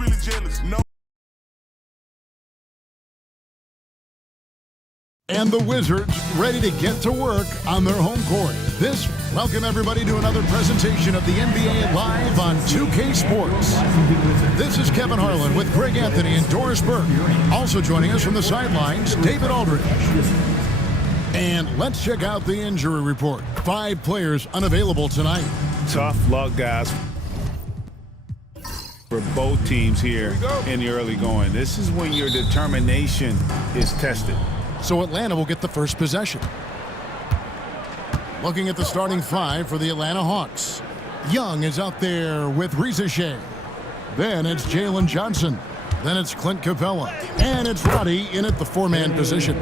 really jealous. No. And the Wizards ready to get to work on their home court. Welcome everybody to another presentation of the NBA Live on 2K Sports. This is Kevin Harlan with Greg Anthony and Doris Burke. Also joining us from the sidelines, David Aldridge. And let's check out the injury report. 5 players unavailable tonight. Tough luck, guys, for both teams here in the early going. This is when your determination is tested. So Atlanta will get the first possession. Looking at the starting 5 for the Atlanta Hawks. Young is out there with Shai. Then it's Jalen Johnson. Then it's Clint Capella. And it's Roddy in at the 4-man position.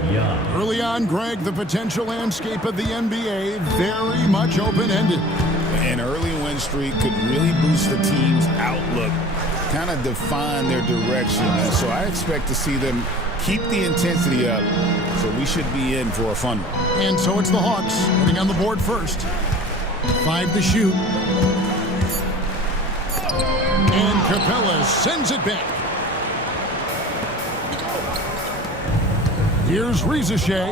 Early on, Greg, the potential landscape of the NBA very much open-ended. An early win streak could really boost the team's outlook, kind of define their direction. And so I expect to see them keep the intensity up. So we should be in for a fun one. And so it's the Hawks getting on the board first. 5 to shoot. And Capella sends it back. Here's Shai.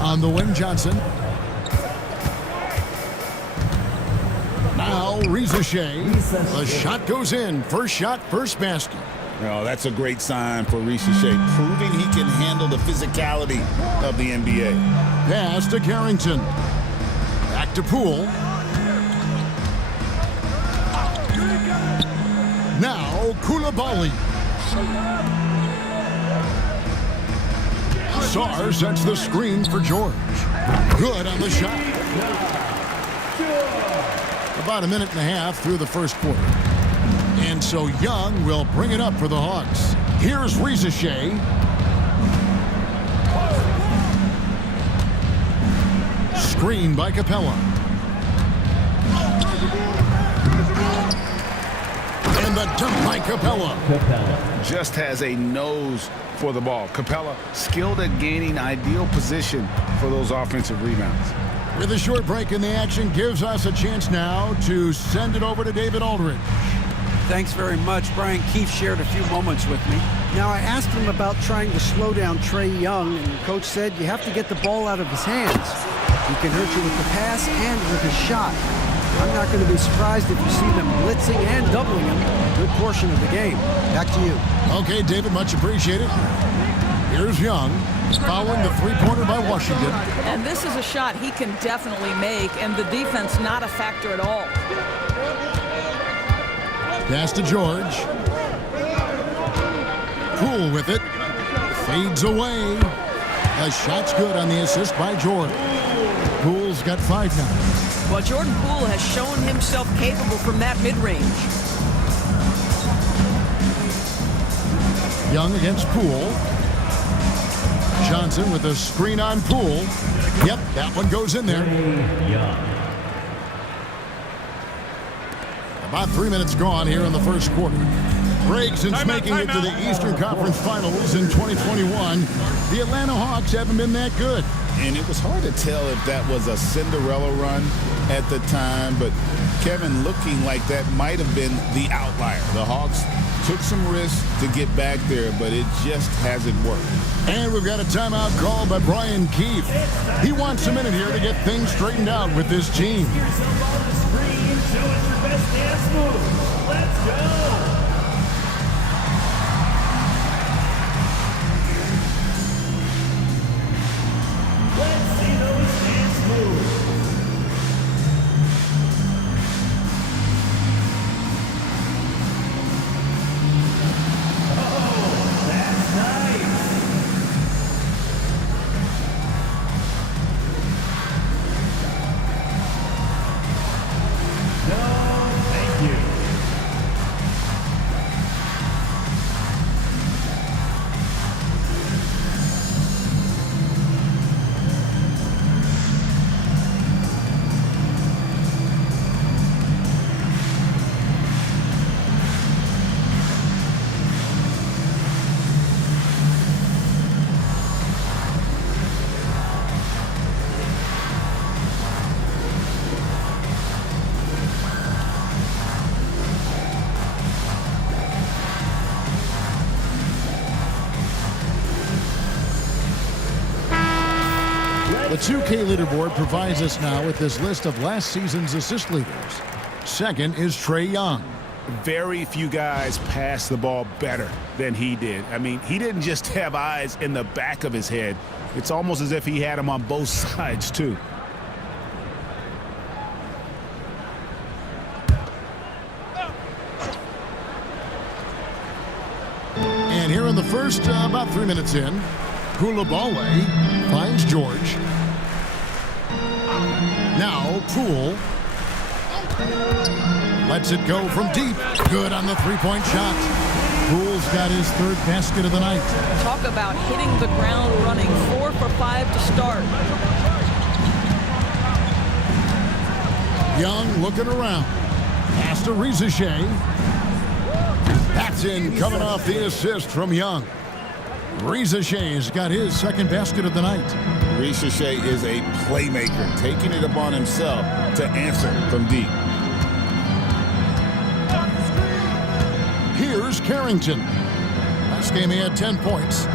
On the wing, Johnson. Now Shai. The shot goes in. First shot, first basket. Oh, that's a great sign for Shai, proving he can handle the physicality of the NBA. Pass to Carrington. Back to Poole. Now Koulibaly. Sarr sets the screen for George. Good on the shot. About a minute and a half through the first quarter. And so Young will bring it up for the Hawks. Here's Shai. Screen by Capella. And the dunk by Capella. Just has a nose for the ball. Capella skilled at gaining ideal position for those offensive rebounds. With a short break in the action, gives us a chance now to send it over to David Aldridge. Thanks very much. Brian Keefe shared a few moments with me. Now, I asked him about trying to slow down Trae Young, and the coach said you have to get the ball out of his hands. He can hurt you with the pass and with his shot. I'm not going to be surprised if you see them blitzing and doubling him a good portion of the game. Back to you. Okay, David, much appreciated. Here's Young, following the three-pointer by Washington. And this is a shot he can definitely make, and the defense not a factor at all. Pass to George. Poole with it. Fades away. The shot's good on the assist by George. Poole's got 5 now. Well, Jordan Poole has shown himself capable from that mid-range. Young against Poole. Johnson with a screen on Poole. Yep, that one goes in there. About 3 minutes gone here in the first quarter. Greg, since making it to the Eastern Conference Finals in 2021, the Atlanta Hawks haven't been that good. And it was hard to tell if that was a Cinderella run at the time, but Kevin, looking like that might have been the outlier. The Hawks took some risks to get back there, but it just hasn't worked. And we've got a timeout called by Brian Keefe. He wants a minute here to get things straightened out with this team. Let's go! 2K leaderboard provides us now with this list of last season's assist leaders. Second is Trae Young. Very few guys pass the ball better than he did. I mean, he didn't just have eyes in the back of his head. It's almost as if he had them on both sides, too. And here in the first, about 3 minutes in, Koulibaly finds George. Now Poole lets it go from deep. Good on the three-point shot. Poole's got his third basket of the night. Talk about hitting the ground running. 4 for 5 to start. Young looking around. Pass to Rizichet. That's in, coming off the assist from Young. Rizichet's got his second basket of the night. Rizichet is a playmaker, taking it upon himself to answer from deep. Here's Carrington. Last game he had 10 points.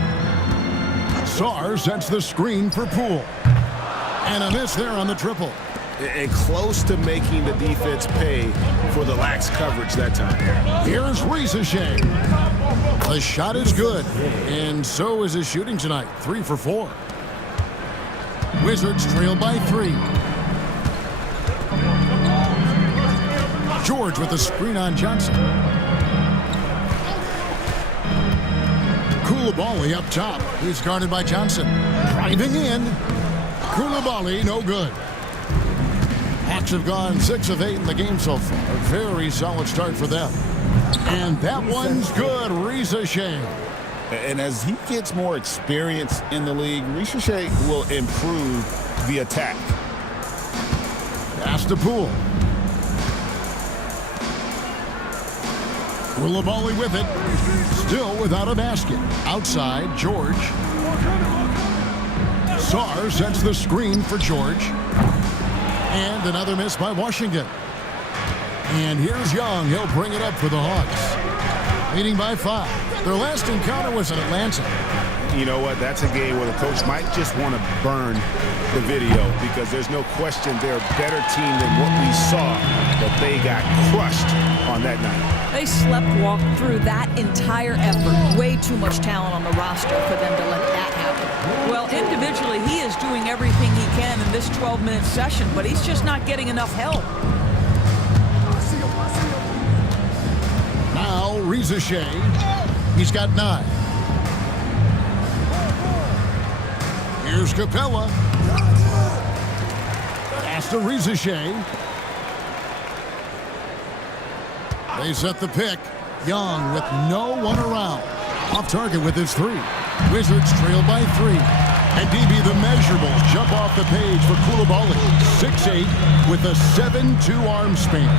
Sarr sets the screen for Poole. And a miss there on the triple. And close to making the defense pay for the lax coverage that time. Here's Rizichet. The shot is good, and so is his shooting tonight. 3 for 4. Wizards trail by 3. George with the screen on Johnson. Koulibaly up top. He's guarded by Johnson. Driving in. Koulibaly, no good. Hawks have gone 6 of 8 in the game so far. A very solid start for them. And that one's good. Rizichet. And as he gets more experience in the league, Rizichet will improve the attack. Pass to Poole. Koulibaly with it. Still without a basket. Outside, George. Sarr sets the screen for George. And another miss by Washington. And here's Young. He'll bring it up for the Hawks. Leading by 5. Their last encounter was in Atlanta. You know what? That's a game where the coach might just want to burn the video because there's no question they're a better team than what we saw, but they got crushed on that night. They sleptwalked through that entire effort. Way too much talent on the roster for them to let that happen. Well, individually, he is doing everything he can in this 12-minute session, but he's just not getting enough help. Now, Rizichet. He's got 9. Here's Capella. Pass to Rizichet. They set the pick. Young with no one around. Off target with his 3. Wizards trail by 3. And DB, the measurables jump off the page for Koulibaly. 6'8" with a 7'2" arm span.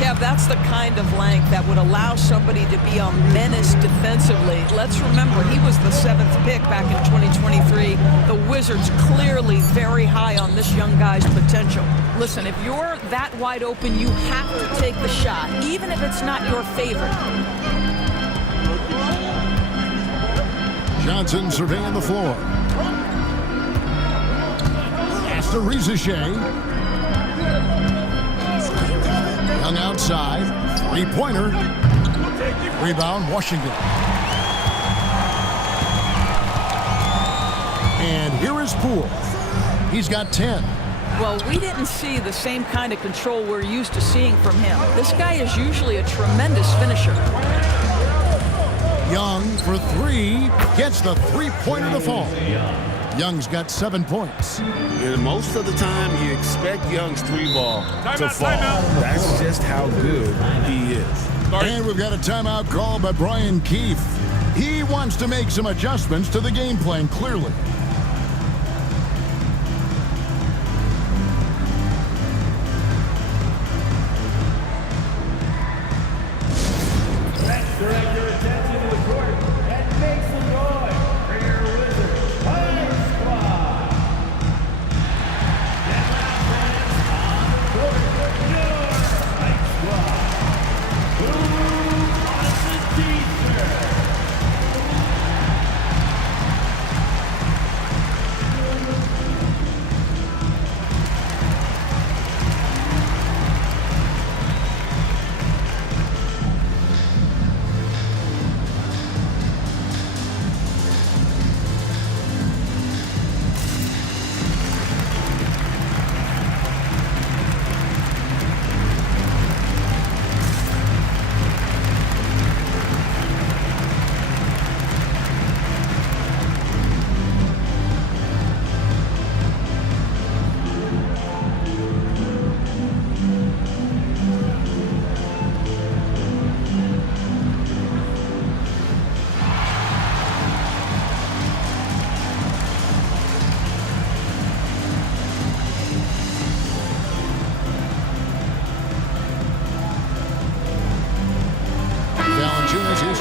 Kev, that's the kind of length that would allow somebody to be a menace defensively. Let's remember, he was the 7th pick back in 2023. The Wizards clearly very high on this young guy's potential. Listen, if you're that wide open, you have to take the shot, even if it's not your favorite. Johnson surveying the floor. Pass to Rizichet. Young outside. 3-pointer. Rebound, Washington. And here is Poole. He's got 10. Well, we didn't see the same kind of control we're used to seeing from him. This guy is usually a tremendous finisher. Young for 3. Gets the 3-pointer to fall. Young's got 7 points. And most of the time, you expect Young's 3-ball to fall. That's just how good he is. And we've got a timeout call by Brian Keefe. He wants to make some adjustments to the game plan, clearly. Let's direct your attention to the court and make some noise for your Wizards Fight Squad. And now fans on the court, your Fight Squad. Who wants a t-shirt?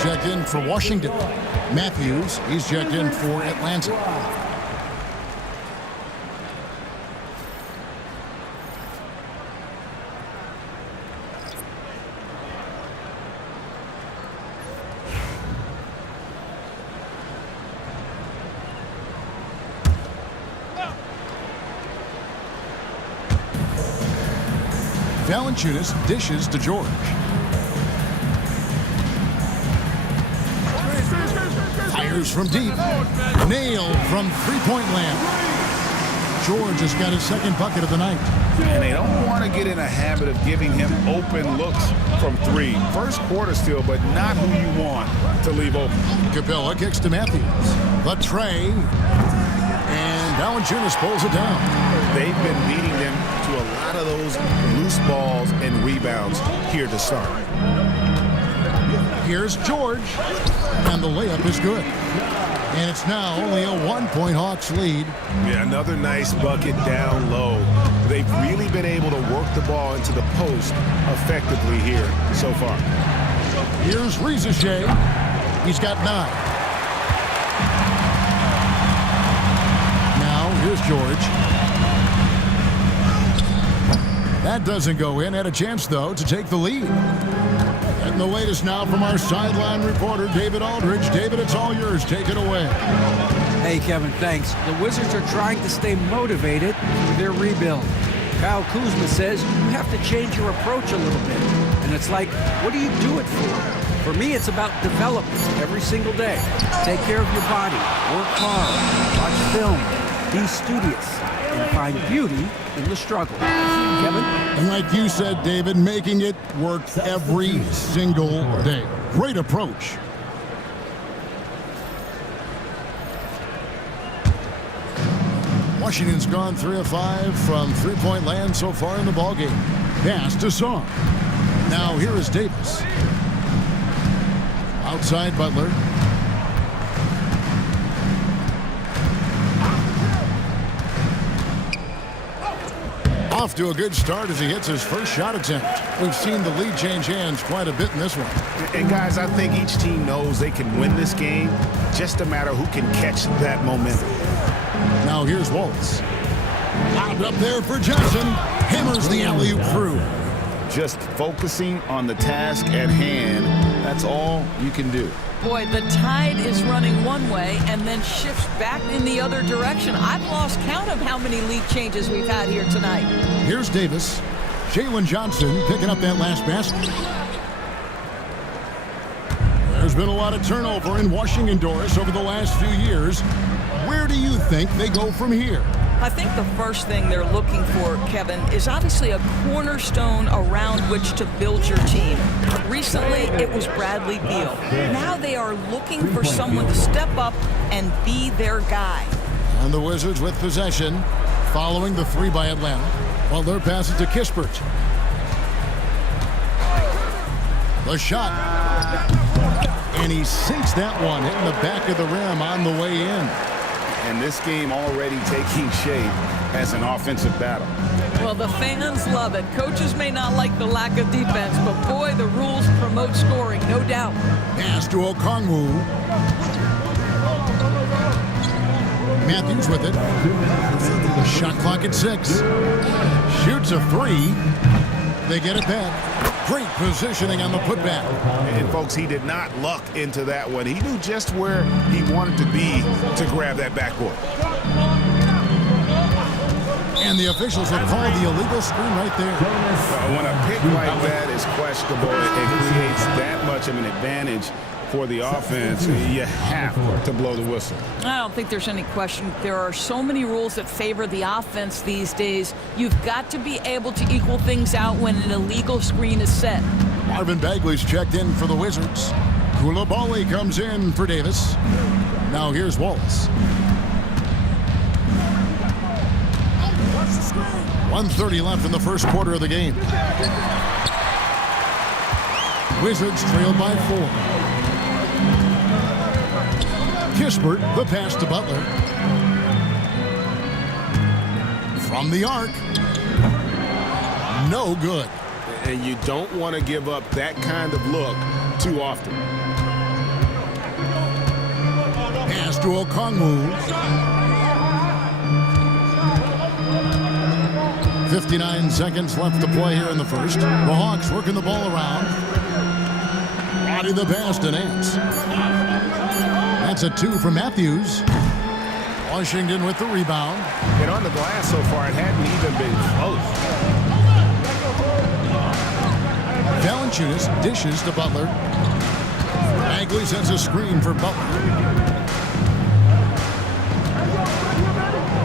checked in for Washington. Matthews, he's checked in for Atlanta. Valanciunas dishes to George. Fires from deep. Nailed from three-point land. George has got his second bucket of the night. And they don't want to get in a habit of giving him open looks from three. First quarter still, but not who you want to leave open. Capella kicks to Matthews. The tray. And Valanciunas pulls it down. They've been beating them to a lot of those loose balls and rebounds here to start. Here's George. And the layup is good. And it's now only a 1-point Hawks lead. Yeah, another nice bucket down low. They've really been able to work the ball into the post effectively here so far. Here's Rizachet. He's got 9. Now here's George. That doesn't go in. Had a chance, though, to take the lead. And the latest now from our sideline reporter, David Aldridge. David, it's all yours. Take it away. Hey, Kevin, thanks. The Wizards are trying to stay motivated through their rebuild. Kyle Kuzma says you have to change your approach a little bit. And it's like, what do you do it for? For me, it's about development every single day. Take care of your body, work hard, watch film, be studious, and find beauty in the struggle. Kevin? And like you said, David, making it work every single day. Great approach. Washington's gone 3 of 5 from three-point land so far in the ballgame. Pass to Song. Now here is Davis. Outside Butler. Off to a good start as he hits his first shot attempt. We've seen the lead change hands quite a bit in this one. And guys, I think each team knows they can win this game. Just a matter who can catch that momentum. Now here's Waltz. Lobbed up there for Johnson. Hammers the alley-oop through. Just focusing on the task at hand. That's all you can do. Boy, the tide is running one way and then shifts back in the other direction. I've lost count of how many lead changes we've had here tonight. Here's Davis. Jalen Johnson picking up that last basket. There's been a lot of turnover in Washington, Doris, over the last few years. Where do you think they go from here? I think the first thing they're looking for, Kevin, is obviously a cornerstone around which to build your team. Recently, it was Bradley Beal. Now they are looking for someone to step up and be their guy. And the Wizards with possession, following the 3 by Atlanta. Butler passes to Kispert. The shot. And he sinks that one, hitting the back of the rim on the way in. And this game already taking shape as an offensive battle. Well, the fans love it. Coaches may not like the lack of defense, but boy, the rules promote scoring, no doubt. Pass to Okongwu. Matthews with it. Shot clock at 6. Shoots a 3. They get it back. Great positioning on the putback. And folks, he did not luck into that one. He knew just where he wanted to be to grab that backboard. And the officials have called the illegal screen right there. When a pick like that is questionable, it creates that much of an advantage for the offense. You have to blow the whistle. I don't think there's any question. There are so many rules that favor the offense these days. You've got to be able to equal things out when an illegal screen is set. Marvin Bagley's checked in for the Wizards. Koulibaly comes in for Davis. Now here's Waltz. 1:30 left in the first quarter of the game. Wizards trail by 4. Kispert, the pass to Butler. From the arc. No good. And you don't want to give up that kind of look too often. to Okongwu. 59 seconds left to play here in the first. The Hawks working the ball around. Roddy the pass to Nance. That's a 2 from Matthews. Washington with the rebound. And on the glass so far, it hadn't even been close. Valanciunas dishes to Butler. Bagley sends a screen for Butler.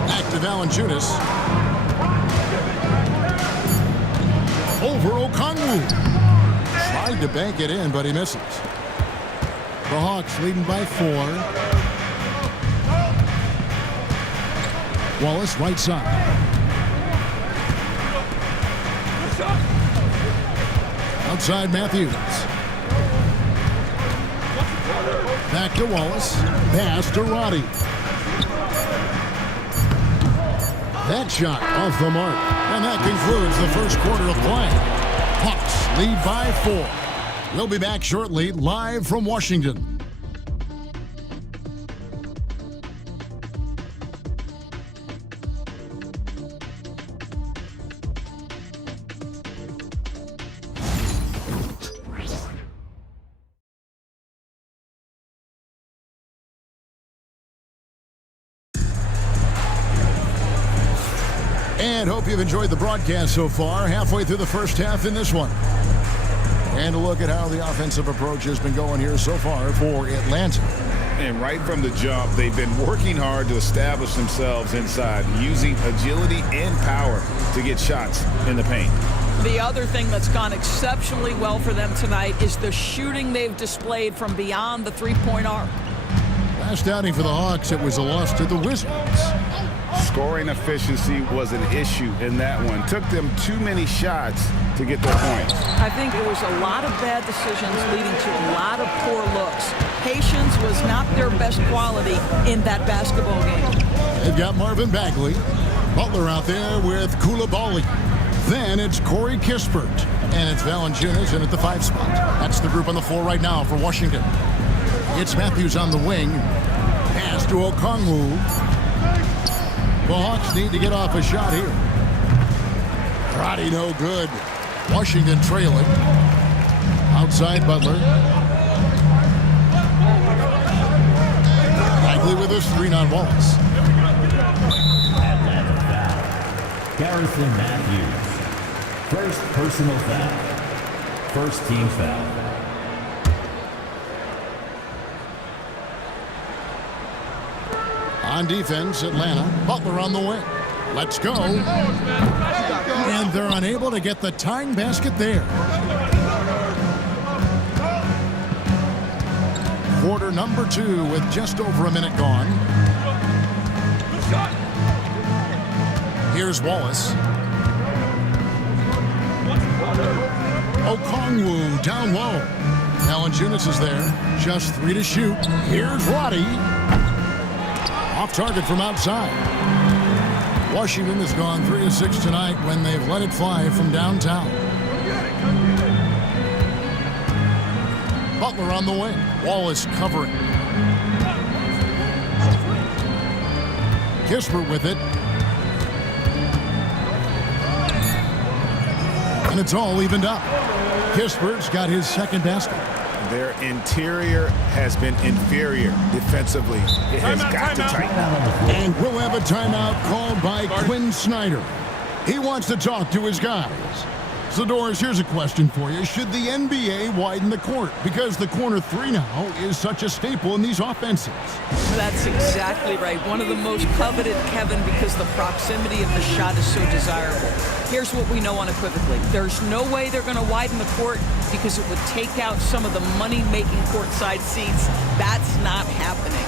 Back to Valanciunas. Over Okongwu. Tried to bank it in, but he misses. The Hawks leading by 4. Wallace right side. Outside Matthews. Back to Wallace. Pass to Roddy. That shot off the mark. And that concludes the first quarter of play. Hawks lead by 4. We'll be back shortly, live from Washington. And hope you've enjoyed the broadcast so far. Halfway through the first half in this one. And a look at how the offensive approach has been going here so far for Atlanta. And right from the jump, they've been working hard to establish themselves inside, using agility and power to get shots in the paint. The other thing that's gone exceptionally well for them tonight is the shooting they've displayed from beyond the three-point arc. Last outing for the Hawks, it was a loss to the Wizards. Scoring efficiency was an issue in that one. Took them too many shots to get their points. I think it was a lot of bad decisions leading to a lot of poor looks. Patience was not their best quality in that basketball game. They've got Marvin Bagley. Butler out there with Coulibaly. Then it's Corey Kispert. And it's Valanciunas in at the 5 spot. That's the group on the floor right now for Washington. It's Matthews on the wing. Pass to Okongwu. The Hawks need to get off a shot here. Roddy no good. Washington trailing. Outside Butler. Bagley with a screen on Wallace. Garrison Matthews. First personal foul. First team foul. On defense, Atlanta. Butler on the wing. Let's go. And they're unable to get the tying basket there. Quarter number 2 with just over a minute gone. Here's Wallace. Okongwu down low. Valanciunas is there. Just 3 to shoot. Here's Roddy. Off target from outside. Washington has gone 3 of 6 tonight when they've let it fly from downtown. Butler on the wing. Wallace covering. Kispert with it. And it's all evened up. Kispert's got his second basket. Their interior has been inferior defensively. It has got to tighten up. And we'll have a timeout called by Quinn Snyder. He wants to talk to his guys. So, Doris, here's a question for you. Should the NBA widen the court? Because the corner 3 now is such a staple in these offenses. That's exactly right. One of the most coveted, Kevin, because the proximity of the shot is so desirable. Here's what we know unequivocally. There's no way they're going to widen the court because it would take out some of the money-making courtside seats. That's not happening.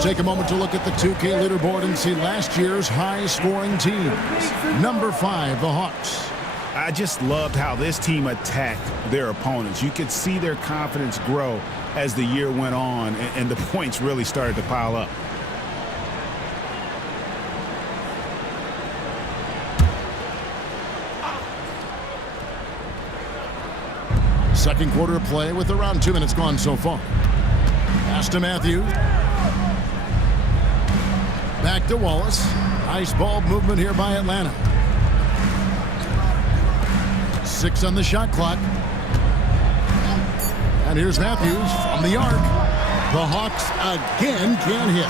Let's take a moment to look at the 2K leaderboard and see last year's high-scoring teams. Number 5, the Hawks. I just loved how this team attacked their opponents. You could see their confidence grow as the year went on, and the points really started to pile up. Second quarter of play with around 2 minutes gone so far. Pass to Matthew. Back to Wallace. Nice ball movement here by Atlanta. 6 on the shot clock. And here's Matthews from the arc. The Hawks again can't hit.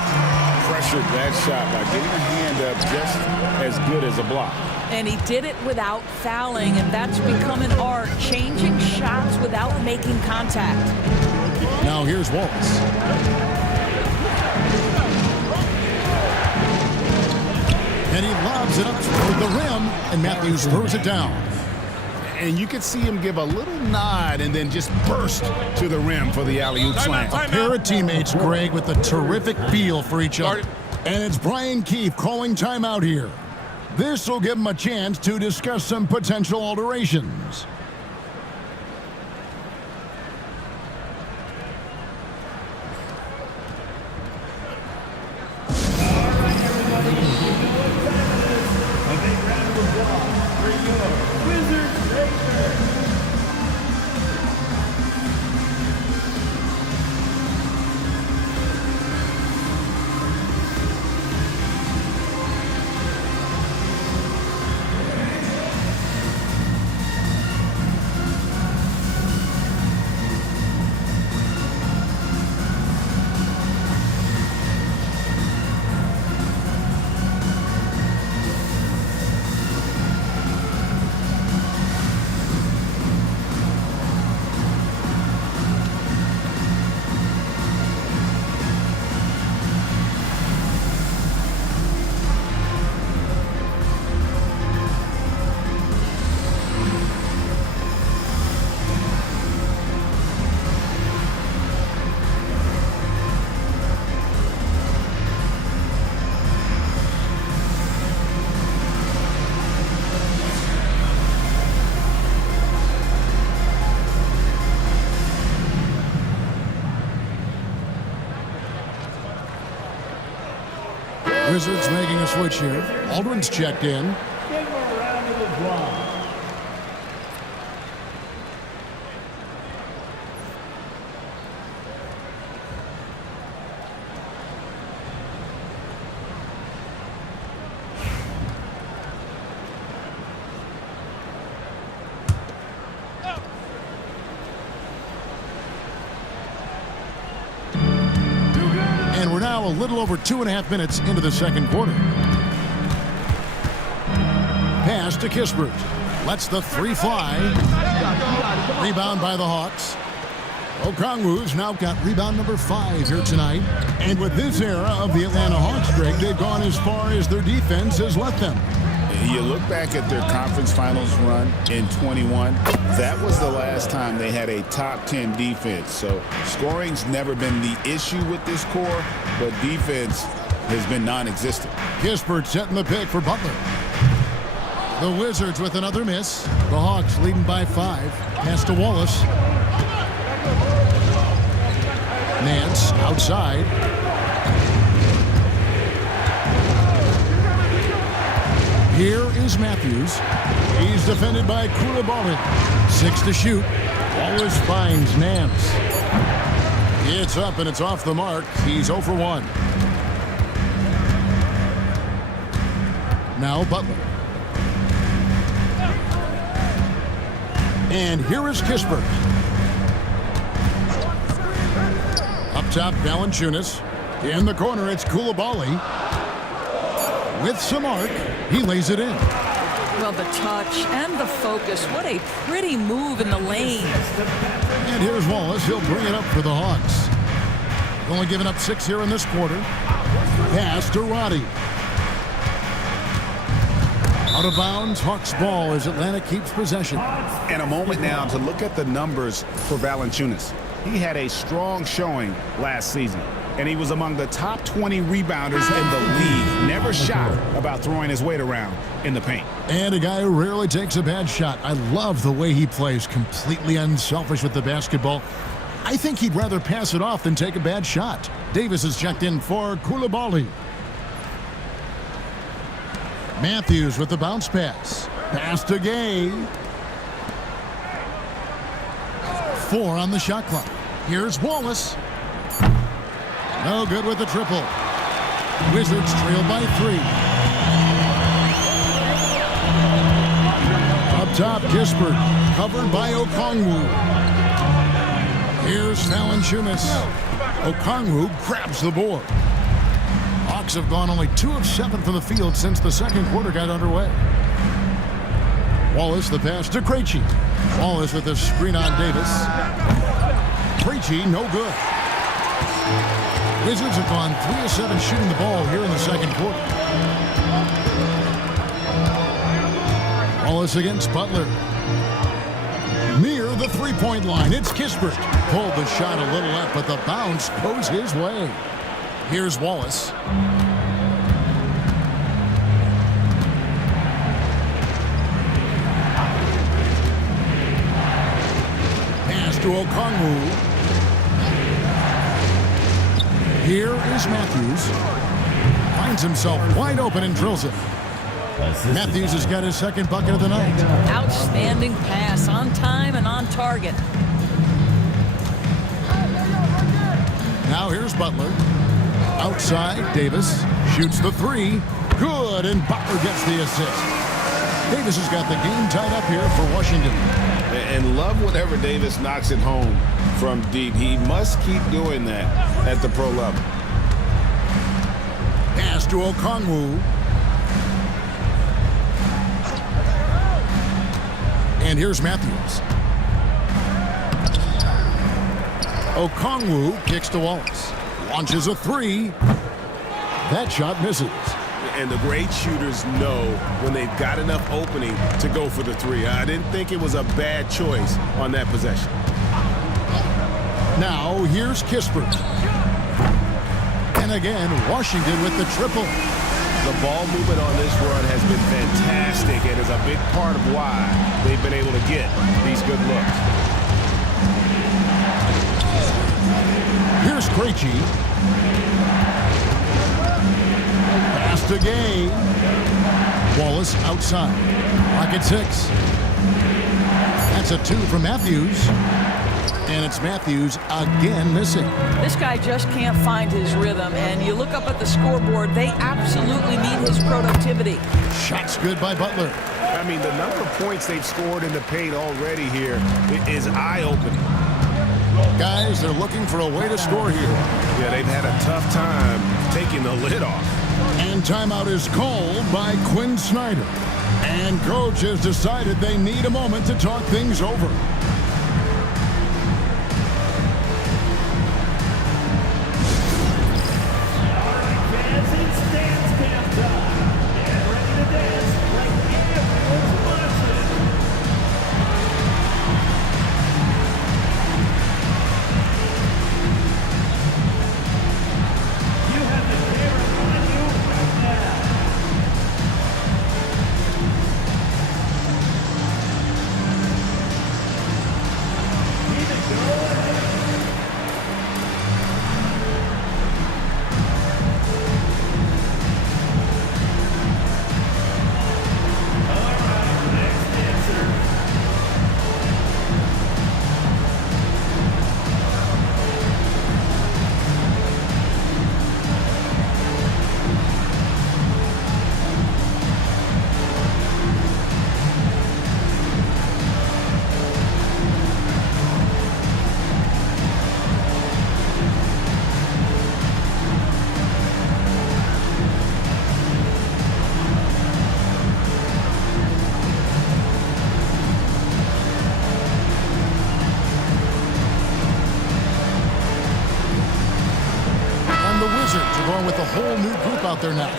Pressured that shot by getting a hand up just as good as a block. And he did it without fouling, and that's become an art, changing shots without making contact. Now here's Wallace. And he lobs it up toward the rim, and Matthews throws it down. And you could see him give a little nod and then just burst to the rim for the alley-oop slam. A pair of teammates, Greg, with a terrific feel for each other. And it's Brian Keefe calling timeout here. This will give him a chance to discuss some potential alterations. Wizards making a switch here. Aldrin's checked in. Give him a round of applause. And we're now a little over 2.5 minutes into the second quarter. Pass to Kispert. Lets the three fly. Rebound by the Hawks. Okongwu's now got rebound number 5 here tonight. And with this era of the Atlanta Hawks, Greg, they've gone as far as their defense has let them. You look back at their conference finals run in 21, that was the last time they had a top 10 defense. So scoring's never been the issue with this core, but defense has been non-existent. Kispert setting the pick for Butler. The Wizards with another miss. The Hawks leading by 5. Pass to Wallace. Nance outside. Here is Matthews. He's defended by Koulibaly. 6 to shoot. Wallace finds Nance. It's up and it's off the mark. He's 0 for 1. Now Butler. And here is Kispert. Up top, Valanciunas. In the corner, it's Koulibaly. With some arc, he lays it in. Well, the touch and the focus. What a pretty move in the lane. And here's Wallace. He'll bring it up for the Hawks. Only giving up 6 here in this quarter. Pass to Roddy. Out of bounds, Hawks ball as Atlanta keeps possession. And a moment now to look at the numbers for Valanciunas. He had a strong showing last season. and he was among the top 20 rebounders in the league. Never shy about throwing his weight around in the paint. And a guy who rarely takes a bad shot. I love the way he plays, completely unselfish with the basketball. I think he'd rather pass it off than take a bad shot. Davis is checked in for Coulibaly. Matthews with the bounce pass. Pass to Gay. 4 on the shot clock. Here's Wallace. No good with the triple. Wizards trail by 3. Up top, Kispert, covered by Okongwu. Here's Valanciunas. Okongwu grabs the board. Hawks have gone only 2 of 7 from the field since the second quarter got underway. Wallace, the pass to Krejci. Wallace with the screen on Davis. Krejci, no good. Wizards have gone 3 of 7 shooting the ball here in the second quarter. Wallace against Butler. Near the three-point line, it's Kispert. Pulled the shot a little up, but the bounce goes his way. Here's Wallace. Pass to Okongwu. Here is Matthews. Finds himself wide open and drills it. Matthews has got his second bucket of the night. Outstanding pass, on time and on target. Now here's Butler. Outside, Davis shoots the 3. Good, and Butler gets the assist. Davis has got the game tied up here for Washington. And love whenever Davis knocks it home from deep. He must keep doing that at the pro level. Pass to Okongwu. And here's Matthews. Okongwu kicks to Wallace. Launches a 3. That shot misses. And the great shooters know when they've got enough opening to go for the 3. I didn't think it was a bad choice on that possession. Now here's Kispert. And again, Washington with the triple. The ball movement on this run has been fantastic and is a big part of why they've been able to get these good looks. Here's Krejci. Pass to Gay. Wallace outside. Rocket 6. That's a 2 from Matthews. And it's Matthews again missing. This guy just can't find his rhythm, and you look up at the scoreboard, they absolutely need his productivity. Shots good by Butler. I mean, the number of points they've scored in the paint already here is eye-opening. Guys, they're looking for a way to score here. Yeah, they've had a tough time taking the lid off. And timeout is called by Quinn Snyder. And coach has decided they need a moment to talk things over. Going with a whole new group out there now.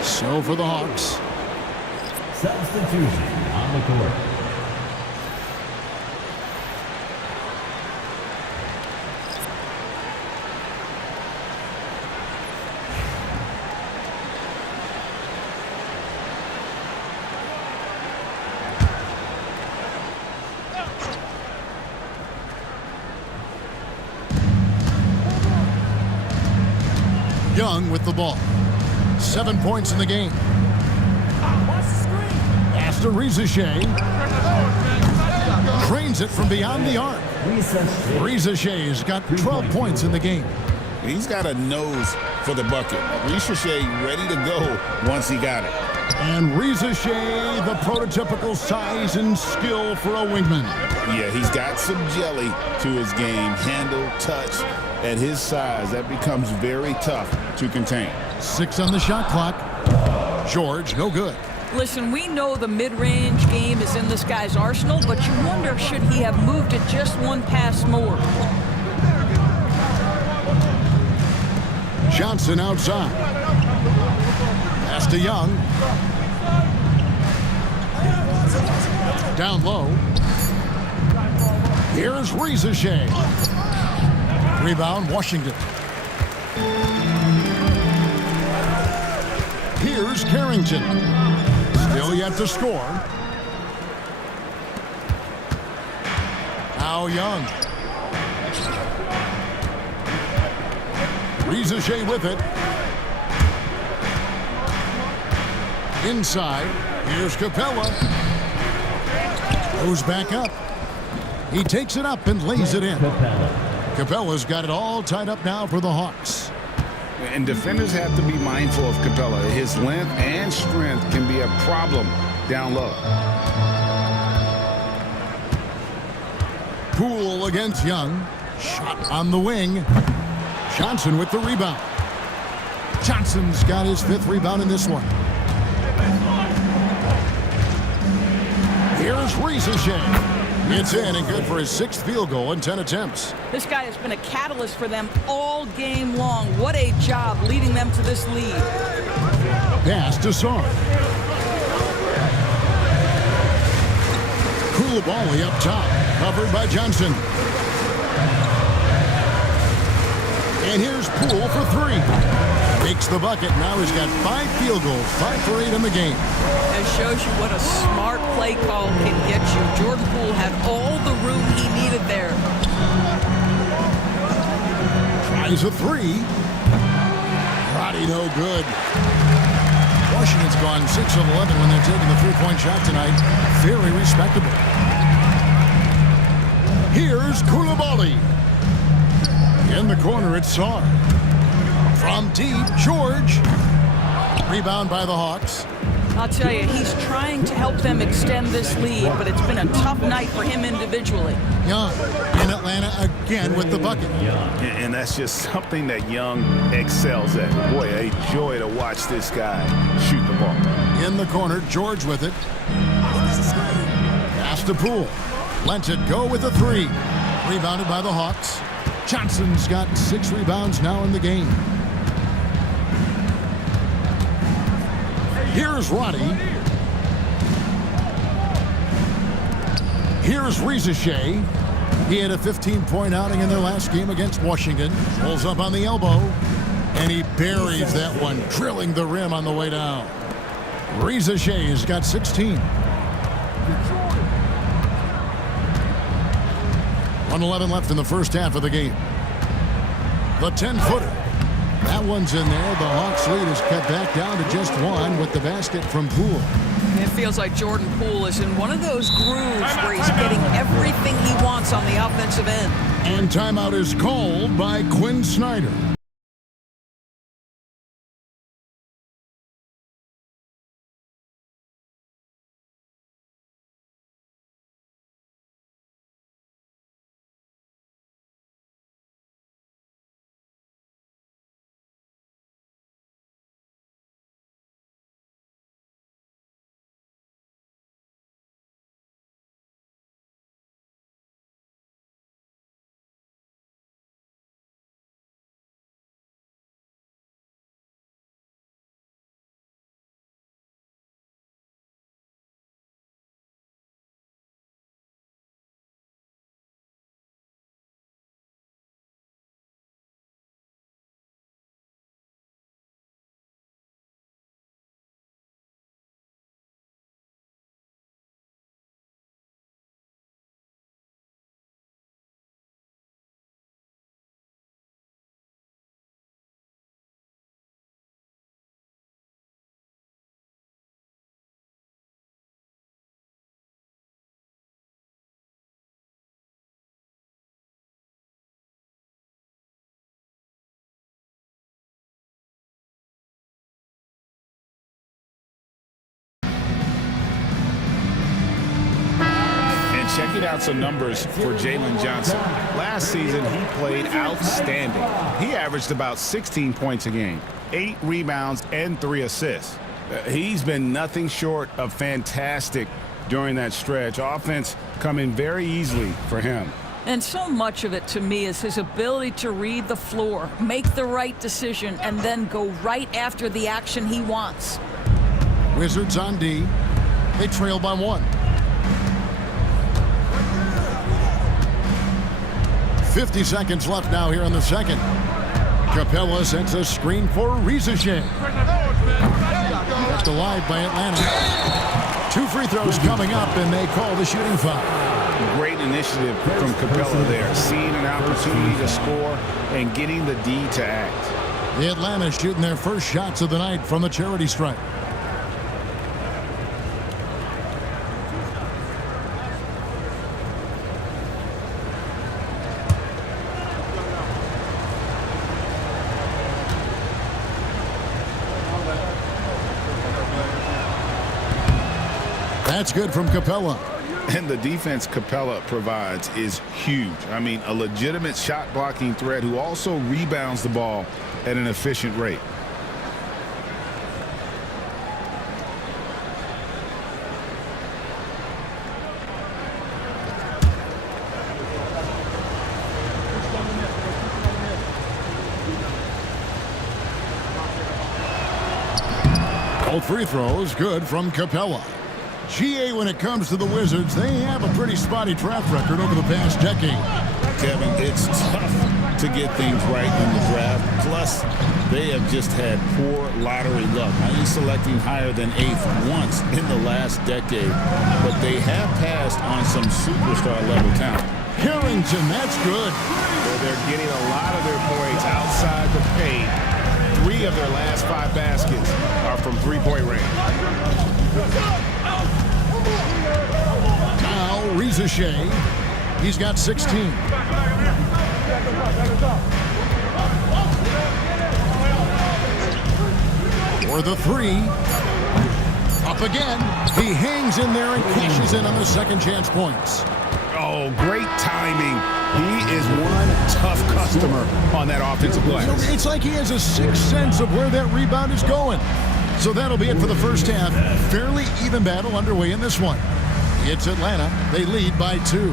So for the Hawks. Substitution on the court. Young with the ball. 7 points in the game. Pass to Rizashea. Trains it from beyond the arc. Rizashea's got 12 points in the game. He's got a nose for the bucket. Rizashea ready to go once he got it. And Rizashea, the prototypical size and skill for a wingman. Yeah, he's got some jelly to his game. Handle, touch. At his size, that becomes very tough to contain. 6 on the shot clock. George, no good. Listen, we know the mid-range game is in this guy's arsenal, but you wonder, should he have moved it just one pass more? Johnson outside. Pass to Young. Down low. Here's Rizashea. Rebound, Washington. Here's Carrington. Still yet to score. Now Young. Rizashea with it. Inside. Here's Capella. Goes back up. He takes it up and lays it in. Capella's got it all tied up now for the Hawks. And defenders have to be mindful of Capella. His length and strength can be a problem down low. Poole against Young. Shot on the wing. Johnson with the rebound. Johnson's got his 5th rebound in this one. Here's Rizashea. It's in and good for his 6th field goal in 10 attempts. This guy has been a catalyst for them all game long. What a job leading them to this lead. Pass to Sarr. Koulibaly up top, covered by Johnson. And here's Poole for 3. Makes the bucket. Now he's got 5 field goals, 5 for 8 in the game. It shows you what a smart play call can get you. Jordan Poole had all the room he needed there. Tries a 3. Roddy no good. Washington's gone 6 of 11 when they're taking the 3-point shot tonight. Very respectable. Here's Koulibaly. In the corner, it's Sarr. From deep, George. Rebound by the Hawks. I'll tell you, he's trying to help them extend this lead, but it's been a tough night for him individually. Young in Atlanta again with the bucket. And that's just something that Young excels at. Boy, a joy to watch this guy shoot the ball. In the corner, George with it. Pass to Poole. Lets it go with a 3. Rebounded by the Hawks. Johnson's got 6 rebounds now in the game. Here's Roddy. Here's Rizashea. He had a 15-point outing in their last game against Washington. Pulls up on the elbow. And he buries that one, drilling the rim on the way down. Rizashea's got 16. 1:11 left in the first half of the game. The 10-footer. That one's in there. The Hawks lead is cut back down to just 1 with the basket from Poole. It feels like Jordan Poole is in one of those grooves where he's getting everything he wants on the offensive end. And timeout is called by Quinn Snyder. read out some numbers for Jalen Johnson. Last season, he played outstanding. He averaged about 16 points a game, 8 rebounds, and 3 assists. He's been nothing short of fantastic during that stretch. Offense coming very easily for him. And so much of it, to me, is his ability to read the floor, make the right decision, and then go right after the action he wants. Wizards on D. They trail by 1. 50 seconds left now here in the second. Capella sets a screen for Rizashe. Left alive by Atlanta. 2 free throws coming up, and they call the shooting foul. Great initiative from Capella there, seeing an opportunity to score and getting the D to act. The Atlanta shooting their first shots of the night from the charity stripe. That's good from Capella. And the defense Capella provides is huge. I mean, a legitimate shot blocking threat who also rebounds the ball at an efficient rate. Both free throws good from Capella. GA, when it comes to the Wizards, they have a pretty spotty track record over the past decade. Kevin, it's tough to get things right in the draft. Plus, they have just had poor lottery luck. Only selecting higher than 8th once in the last decade. But they have passed on some superstar-level talent. Harrington, that's good. Well, they're getting a lot of their points outside the paint. 3 of their last 5 baskets are from three-point range. Now, Rizashe, he's got 16. For the 3. Up again. He hangs in there and cashes in on the second chance points. Oh, great timing. He is one tough customer on that offensive play. It's like he has a sixth sense of where that rebound is going. So that'll be it for the first half. Fairly even battle underway in this one. It's Atlanta. They lead by 2.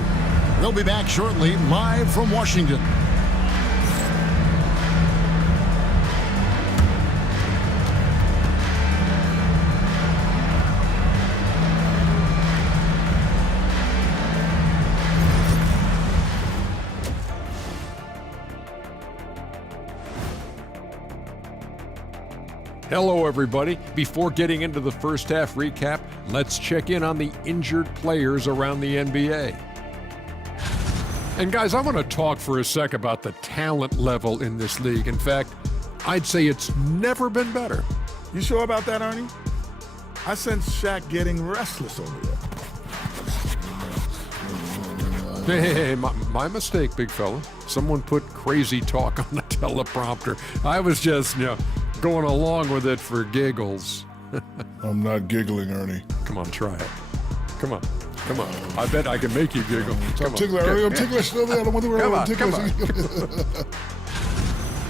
They'll be back shortly, live from Washington. Hello, everybody. Before getting into the first half recap, let's check in on the injured players around the NBA. And guys, I want to talk for a sec about the talent level in this league. In fact, I'd say it's never been better. You sure about that, Ernie? I sense Shaq getting restless over there. Hey, my mistake, big fella. Someone put crazy talk on the teleprompter. I was just, going along with it for giggles. I'm not giggling, Ernie. Come on, try it. Come on. I bet I can make you giggle. I'm ticklish, Ernie. I'm ticklish. I don't want to Come on.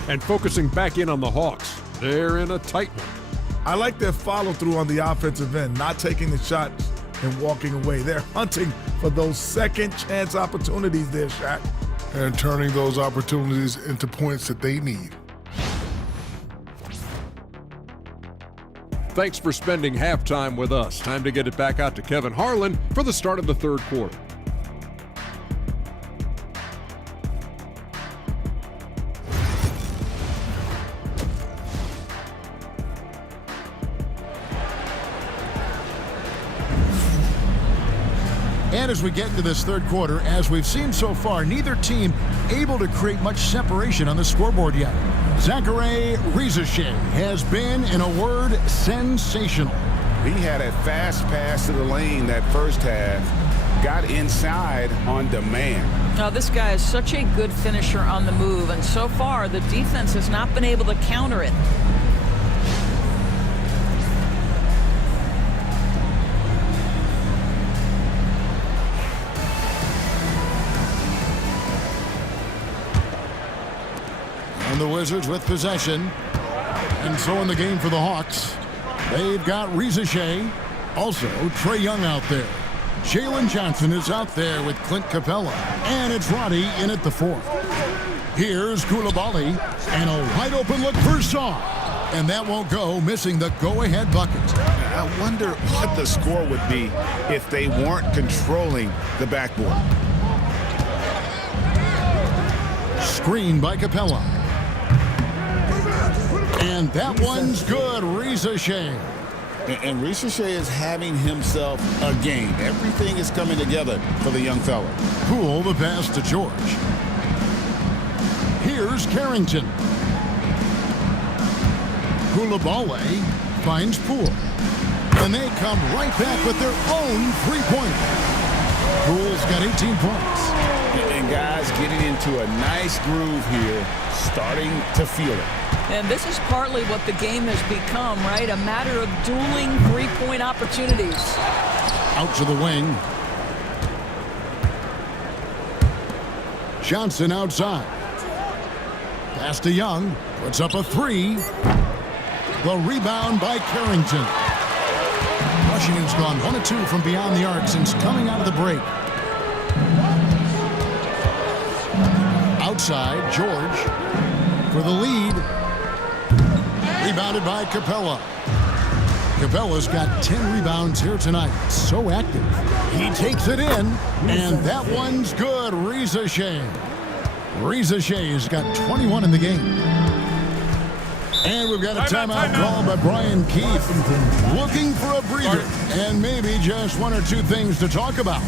And focusing back in on the Hawks. They're in a tight one. I like their follow-through on the offensive end, not taking the shots and walking away. They're hunting for those second chance opportunities there, Shaq. And turning those opportunities into points that they need. Thanks for spending halftime with us. Time to get it back out to Kevin Harlan for the start of the third quarter. And as we get into this third quarter, as we've seen so far, neither team able to create much separation on the scoreboard yet. Zachary Rizashe has been, in a word, sensational. He had a fast pass to the lane that first half, got inside on demand. Now, this guy is such a good finisher on the move, and so far the defense has not been able to counter it. the Wizards with possession. And so in the game for the Hawks, they've got Reza Shea. Also, Trae Young out there. Jalen Johnson is out there with Clint Capella. And it's Roddy in at the fourth. Here's Koulibaly. And a wide open look for Shaw. And that won't go, missing the go-ahead bucket. I wonder what the score would be if they weren't controlling the backboard. Screen by Capella. And that one's good, Reza Shea. And Reza Shea is having himself a game. Everything is coming together for the young fella. Poole the pass to George. Here's Carrington. Koulibaly finds Poole. And they come right back with their own three-pointer. Poole's got 18 points. And guys getting into a nice groove here, starting to feel it. And this is partly what the game has become, right? A matter of dueling three-point opportunities. Out to the wing. Johnson outside. Pass to Young. Puts up a three. The rebound by Carrington. Washington's gone 1 of 2 from beyond the arc since coming out of the break. Outside, George for the lead. Rebounded by Capella. Capella's got 10 rebounds here tonight. So active. He takes it in, and that one's good. Reza Shea. Reza Shea's got 21 in the game. And we've got a timeout call by Brian Keefe. Looking for a breather and maybe just 1 or 2 things to talk about.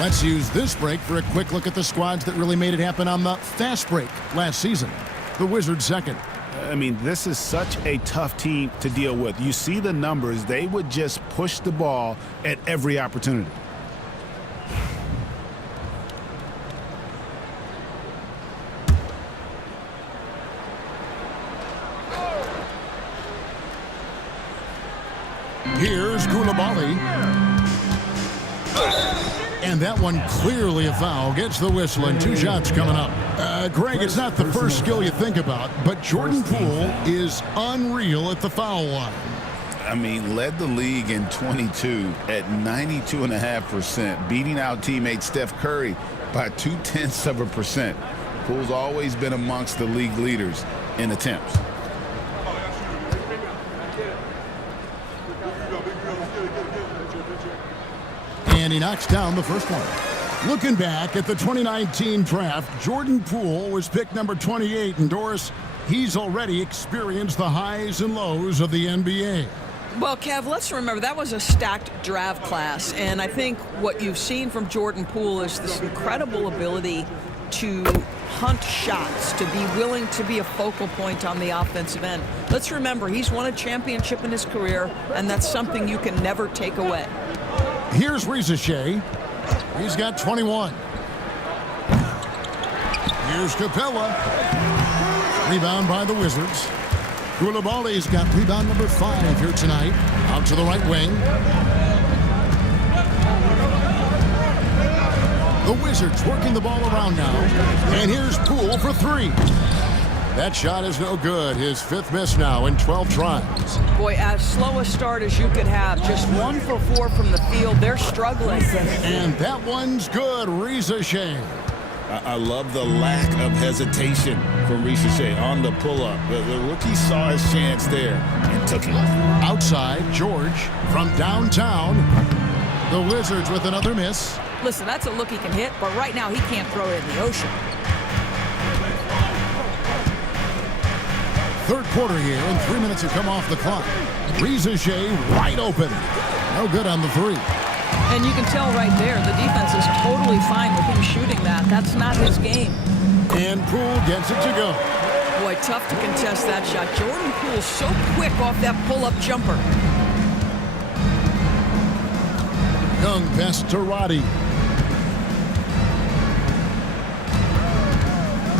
Let's use this break for a quick look at the squads that really made it happen on the fast break last season. The Wizards second. I mean, this is such a tough team to deal with. You see the numbers. They would just push the ball at every opportunity. Here's Koulibaly. And that one clearly a foul. Gets the whistle and 2 shots coming up. Greg, it's not the first skill you think about, but Jordan Poole is unreal at the foul line. I mean, led the league in 22 at 92.5%, beating out teammate Steph Curry by 0.2%. Poole's always been amongst the league leaders in attempts. And he knocks down the first one. Looking back at the 2019 draft, Jordan Poole was picked number 28. And Doris, he's already experienced the highs and lows of the NBA. Well, Kev, let's remember that was a stacked draft class. And I think what you've seen from Jordan Poole is this incredible ability to hunt shots, to be willing to be a focal point on the offensive end. Let's remember, he's won a championship in his career, and that's something you can never take away. Here's Reza Shea. He's got 21. Here's Capella. Rebound by the Wizards. Koulibaly's got rebound number 5 here tonight. Out to the right wing. The Wizards working the ball around now. And here's Poole for 3. That shot is no good. His 5th miss now in 12 tries. Boy, as slow a start as you could have. Just 1 for 4 from the field. They're struggling. And that one's good. Reza Shea. I love the lack of hesitation from Reza Shea on the pull-up. The rookie saw his chance there and took it. Outside, George from downtown. The Wizards with another miss. Listen, that's a look he can hit, but right now he can't throw it in the ocean. Third quarter here, and 3 minutes have come off the clock. Reza Shea wide open. No good on the 3. And you can tell right there, the defense is totally fine with him shooting that. That's not his game. And Poole gets it to go. Boy, tough to contest that shot. Jordan Poole so quick off that pull-up jumper. Young pass to Roddy.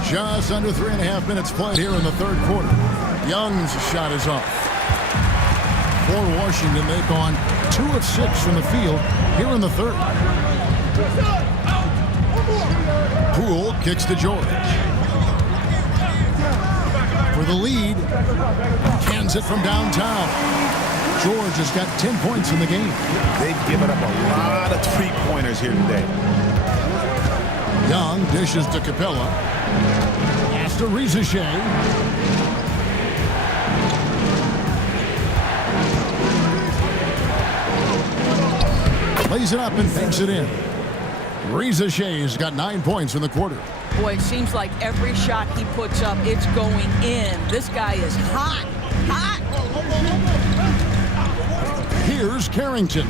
Just under 3.5 minutes played here in the third quarter. Young's shot is off. For Washington, they've gone 2 of 6 from the field here in the third. Poole kicks to George. For the lead, cans it from downtown. George has got 10 points in the game. They've given up a lot of three-pointers here today. Young dishes to Capella. Pass to Reza Shea. Lays it up and banks it in. Reza Shea's got 9 points in the quarter. Boy, it seems like every shot he puts up, it's going in. This guy is hot, hot. Here's Carrington.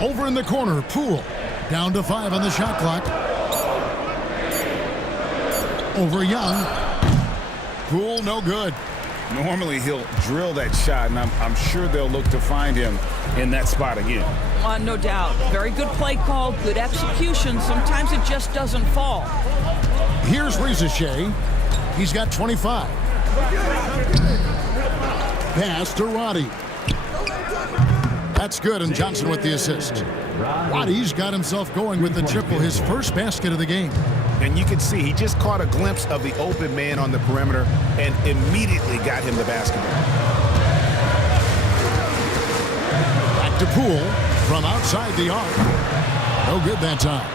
Over in the corner, Poole. Down to 5 on the shot clock. Over Young. Poole, no good. Normally he'll drill that shot, and I'm sure they'll look to find him in that spot again. No doubt. Very good play call, good execution. Sometimes it just doesn't fall. Here's Reza Shea. He's got 25. Pass to Roddy. That's good, and Johnson with the assist. Roddy's got himself going with the triple, his first basket of the game. And you can see he just caught a glimpse of the open man on the perimeter and immediately got him the basketball. Back to Poole from outside the arc. No good that time.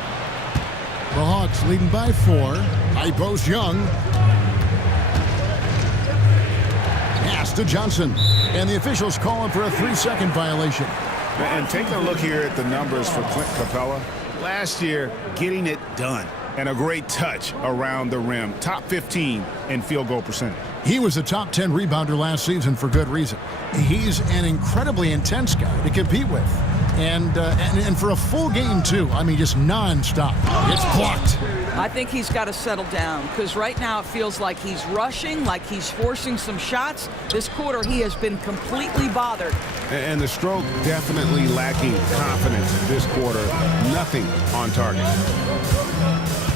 The Hawks leading by 4. High post Young. Pass to Johnson. And the officials calling for a 3-second violation. And take a look here at the numbers for Clint Capella. Last year, getting it done. And a great touch around the rim. Top 15 in field goal percentage. He was a top 10 rebounder last season for good reason. He's an incredibly intense guy to compete with. And for a full game, too. I mean, just nonstop. It's blocked. I think he's got to settle down because right now it feels like he's rushing, like he's forcing some shots. This quarter, he has been completely bothered. And the stroke definitely lacking confidence this quarter. Nothing on target.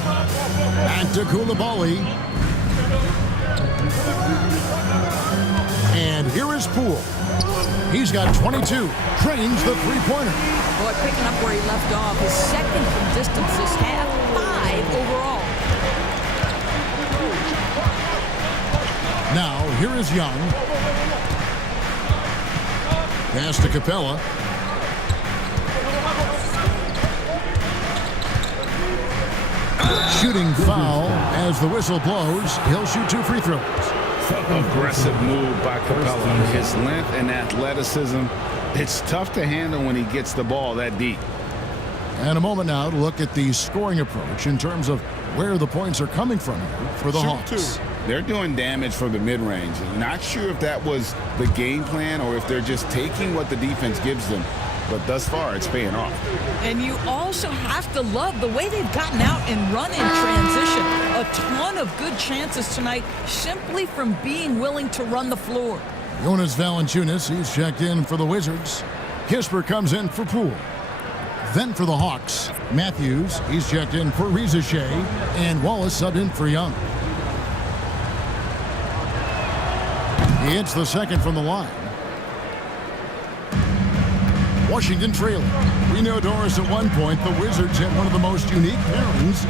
Back to Koulibaly. And here is Poole. He's got 22. Trains the three-pointer. Boy, picking up where he left off. His second from distance this half. 5 overall. Now, here is Young. Pass to Capella. Shooting foul as the whistle blows. He'll shoot 2 free throws. Aggressive move by Capella. His length and athleticism, it's tough to handle when he gets the ball that deep. And a moment now to look at the scoring approach in terms of where the points are coming from here for the Hawks. They're doing damage from the mid-range. Not sure if that was the game plan or if they're just taking what the defense gives them. But thus far, it's paying off. And you also have to love the way they've gotten out and run in transition. A ton of good chances tonight simply from being willing to run the floor. Jonas Valanciunas, he's checked in for the Wizards. Kisper comes in for Poole. Then for the Hawks, Matthews, he's checked in for Rizachet, and Wallace subbed in for Young. He hits the second from the line. Washington trailing. We know, Doris, at one point the Wizards had one of the most unique pairings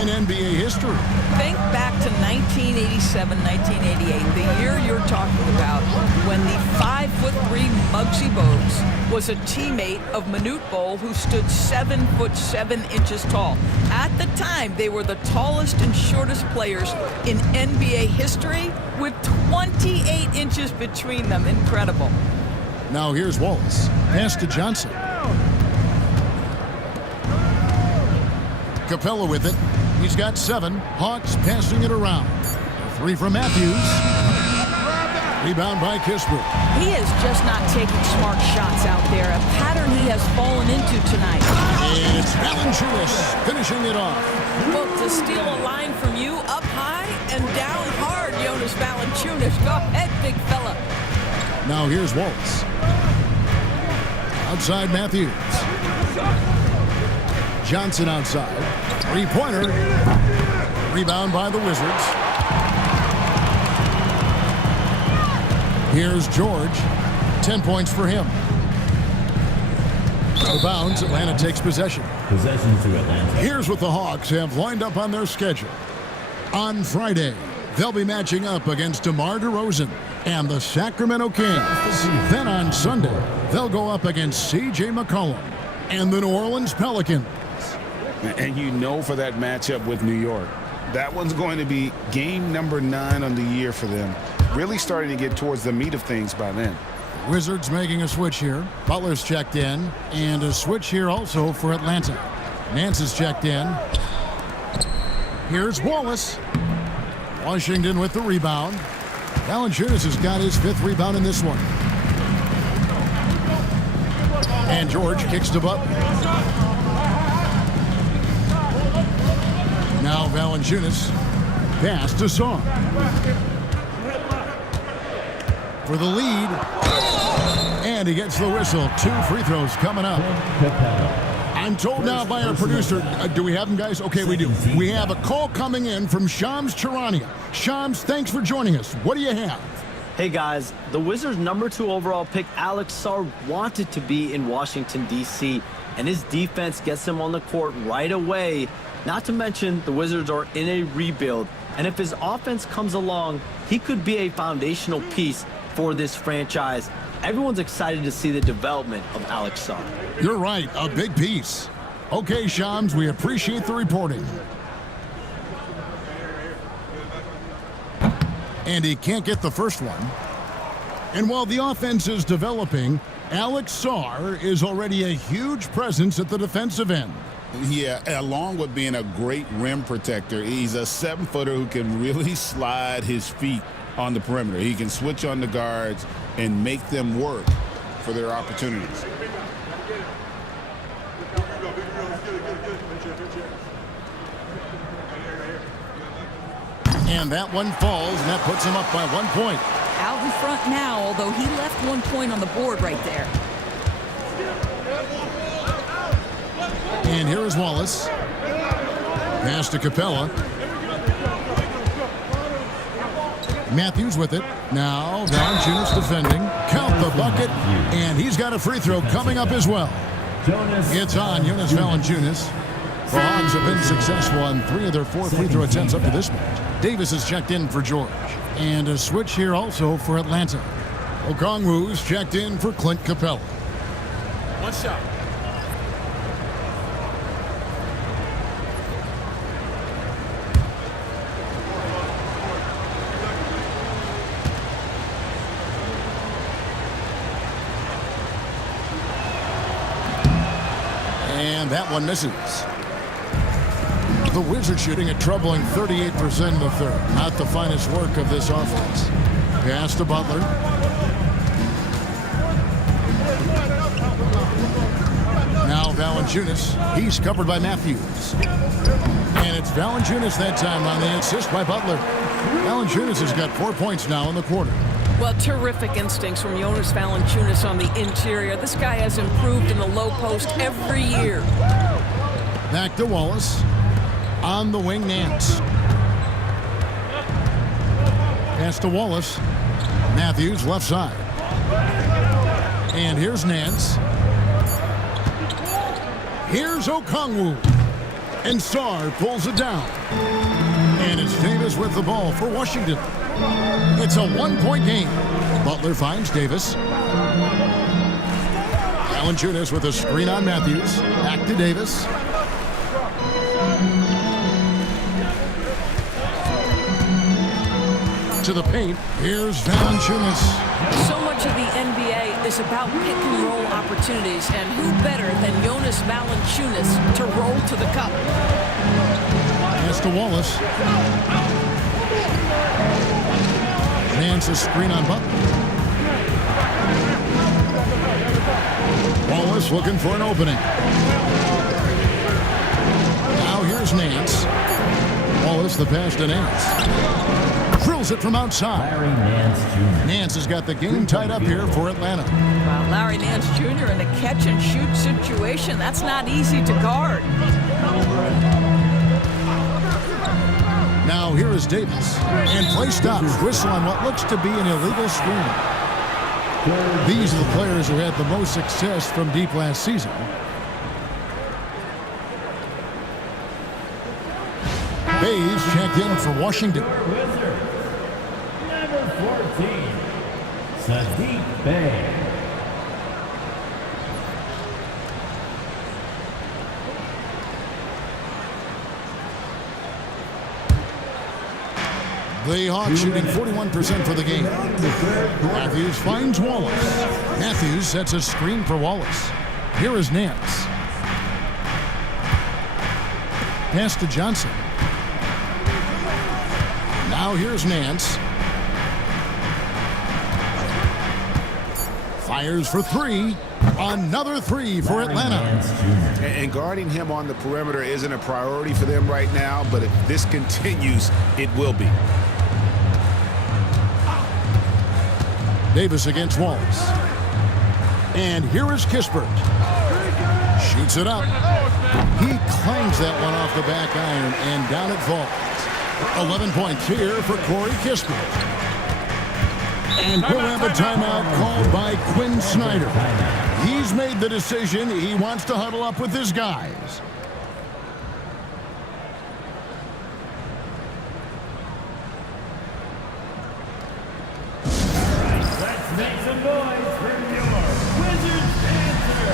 in NBA history. Think back to 1987, 1988, the year you're talking about, when the 5'3" Muggsy Bogues was a teammate of Manute Bol, who stood 7'7" tall. At the time, they were the tallest and shortest players in NBA history, with 28 inches between them. Incredible. Now here's Wallace. Pass to Johnson. Capella with it. He's got 7. Hawks passing it around. 3 from Matthews. Rebound by Kispert. He is just not taking smart shots out there, a pattern he has fallen into tonight. And it's Valanciunas finishing it off. Well, to steal a line from you up high and down hard, Jonas Valanciunas. Go ahead, big fella. Now here's Wallace. Outside Matthews. Johnson outside. 3-pointer. Rebound by the Wizards. Here's George. 10 points for him. Out of bounds, Atlanta takes possession. Possession to Atlanta. Here's what the Hawks have lined up on their schedule. On Friday, they'll be matching up against DeMar DeRozan and the Sacramento Kings. Then on Sunday, they'll go up against C.J. McCollum and the New Orleans Pelicans. And you know, for that matchup with New York, that one's going to be game number 9 on the year for them. Really starting to get towards the meat of things by then. Wizards making a switch here. Butler's checked in, and a switch here also for Atlanta. Nance is checked in. Here's Wallace. Washington with the rebound. Valanciunas has got his 5th rebound in this one. And George kicks to Butler. Now Valanciunas. Pass to Song. For the lead. And he gets the whistle. 2 free throws coming up. I'm told now by our producer, do we have them, guys? Okay, we do. We have a call coming in from Shams Charania. Shams, thanks for joining us. What do you have? Hey guys, the Wizards' #2 overall pick, Alex Sarr, wanted to be in Washington, D.C., and his defense gets him on the court right away. Not to mention, the Wizards are in a rebuild, and if his offense comes along, he could be a foundational piece for this franchise. Everyone's excited to see the development of Alex Sarr. You're right, a big piece. Okay, Shams, we appreciate the reporting. And he can't get the first one. And while the offense is developing, Alex Sarr is already a huge presence at the defensive end. Yeah, along with being a great rim protector, he's a 7-footer who can really slide his feet on the perimeter. He can switch on the guards and make them work for their opportunities. And that one falls, and that puts him up by 1 point. Out in front now, although he left 1 point on the board right there. And here is Wallace. Pass to Capella. Matthews with it. Now Valanciunas defending. Count the bucket. And he's got a free throw coming up as well. It's on Jonas Valanciunas. The Hawks have been successful on 3 of their 4 free throw attempts up to this point. Davis is checked in for George. And a switch here also for Atlanta. Okongwu's checked in for Clint Capella. One shot. And that one misses. The Wizards shooting a troubling 38% in the third. Not the finest work of this offense. Pass to Butler. Now Valanciunas. He's covered by Matthews. And it's Valanciunas that time on the assist by Butler. Valanciunas has got 4 points now in the quarter. Well, terrific instincts from Jonas Valanciunas on the interior. This guy has improved in the low post every year. Back to Wallace. On the wing, Nance. Pass to Wallace. Matthews, left side. And here's Nance. Here's Okongwu. And Sarr pulls it down. And it's Davis with the ball for Washington. It's a one-point game. Butler finds Davis. Valanciunas with a screen on Matthews. Back to Davis. To the paint. Here's Valanciunas. So much of the NBA is about pick-and-roll opportunities, and who better than Jonas Valanciunas to roll to the cup? Pass to Wallace. Nance's screen on Butler. Wallace looking for an opening. Now here's Nance. Wallace the pass to Nance. Drills it from outside. Larry Nance Jr. Nance has got the game tied up here for Atlanta. Wow, Larry Nance Jr. in a catch-and-shoot situation. That's not easy to guard. Now here is Davis. And play stops. Whistle on what looks to be an illegal screen. These are the players who had the most success from deep last season. Hayes checked in for Washington. Wizard. Number 14, Sadiq Bey. The Hawks shooting 41% for the game. Matthews finds Wallace. Matthews sets a screen for Wallace. Here is Nance. Pass to Johnson. Now here's Nance. Fires for three. Another three for Atlanta. And guarding him on the perimeter isn't a priority for them right now, but if this continues, it will be. Davis against Wallace. And here is Kispert. Shoots it up. He clangs that one off the back iron, and down it falls. 11 points here for Corey Kispert. And we'll have a timeout called by Quinn Snyder. He's made the decision. He wants to huddle up with his guys. Let's make some noise for your Wizards dancer.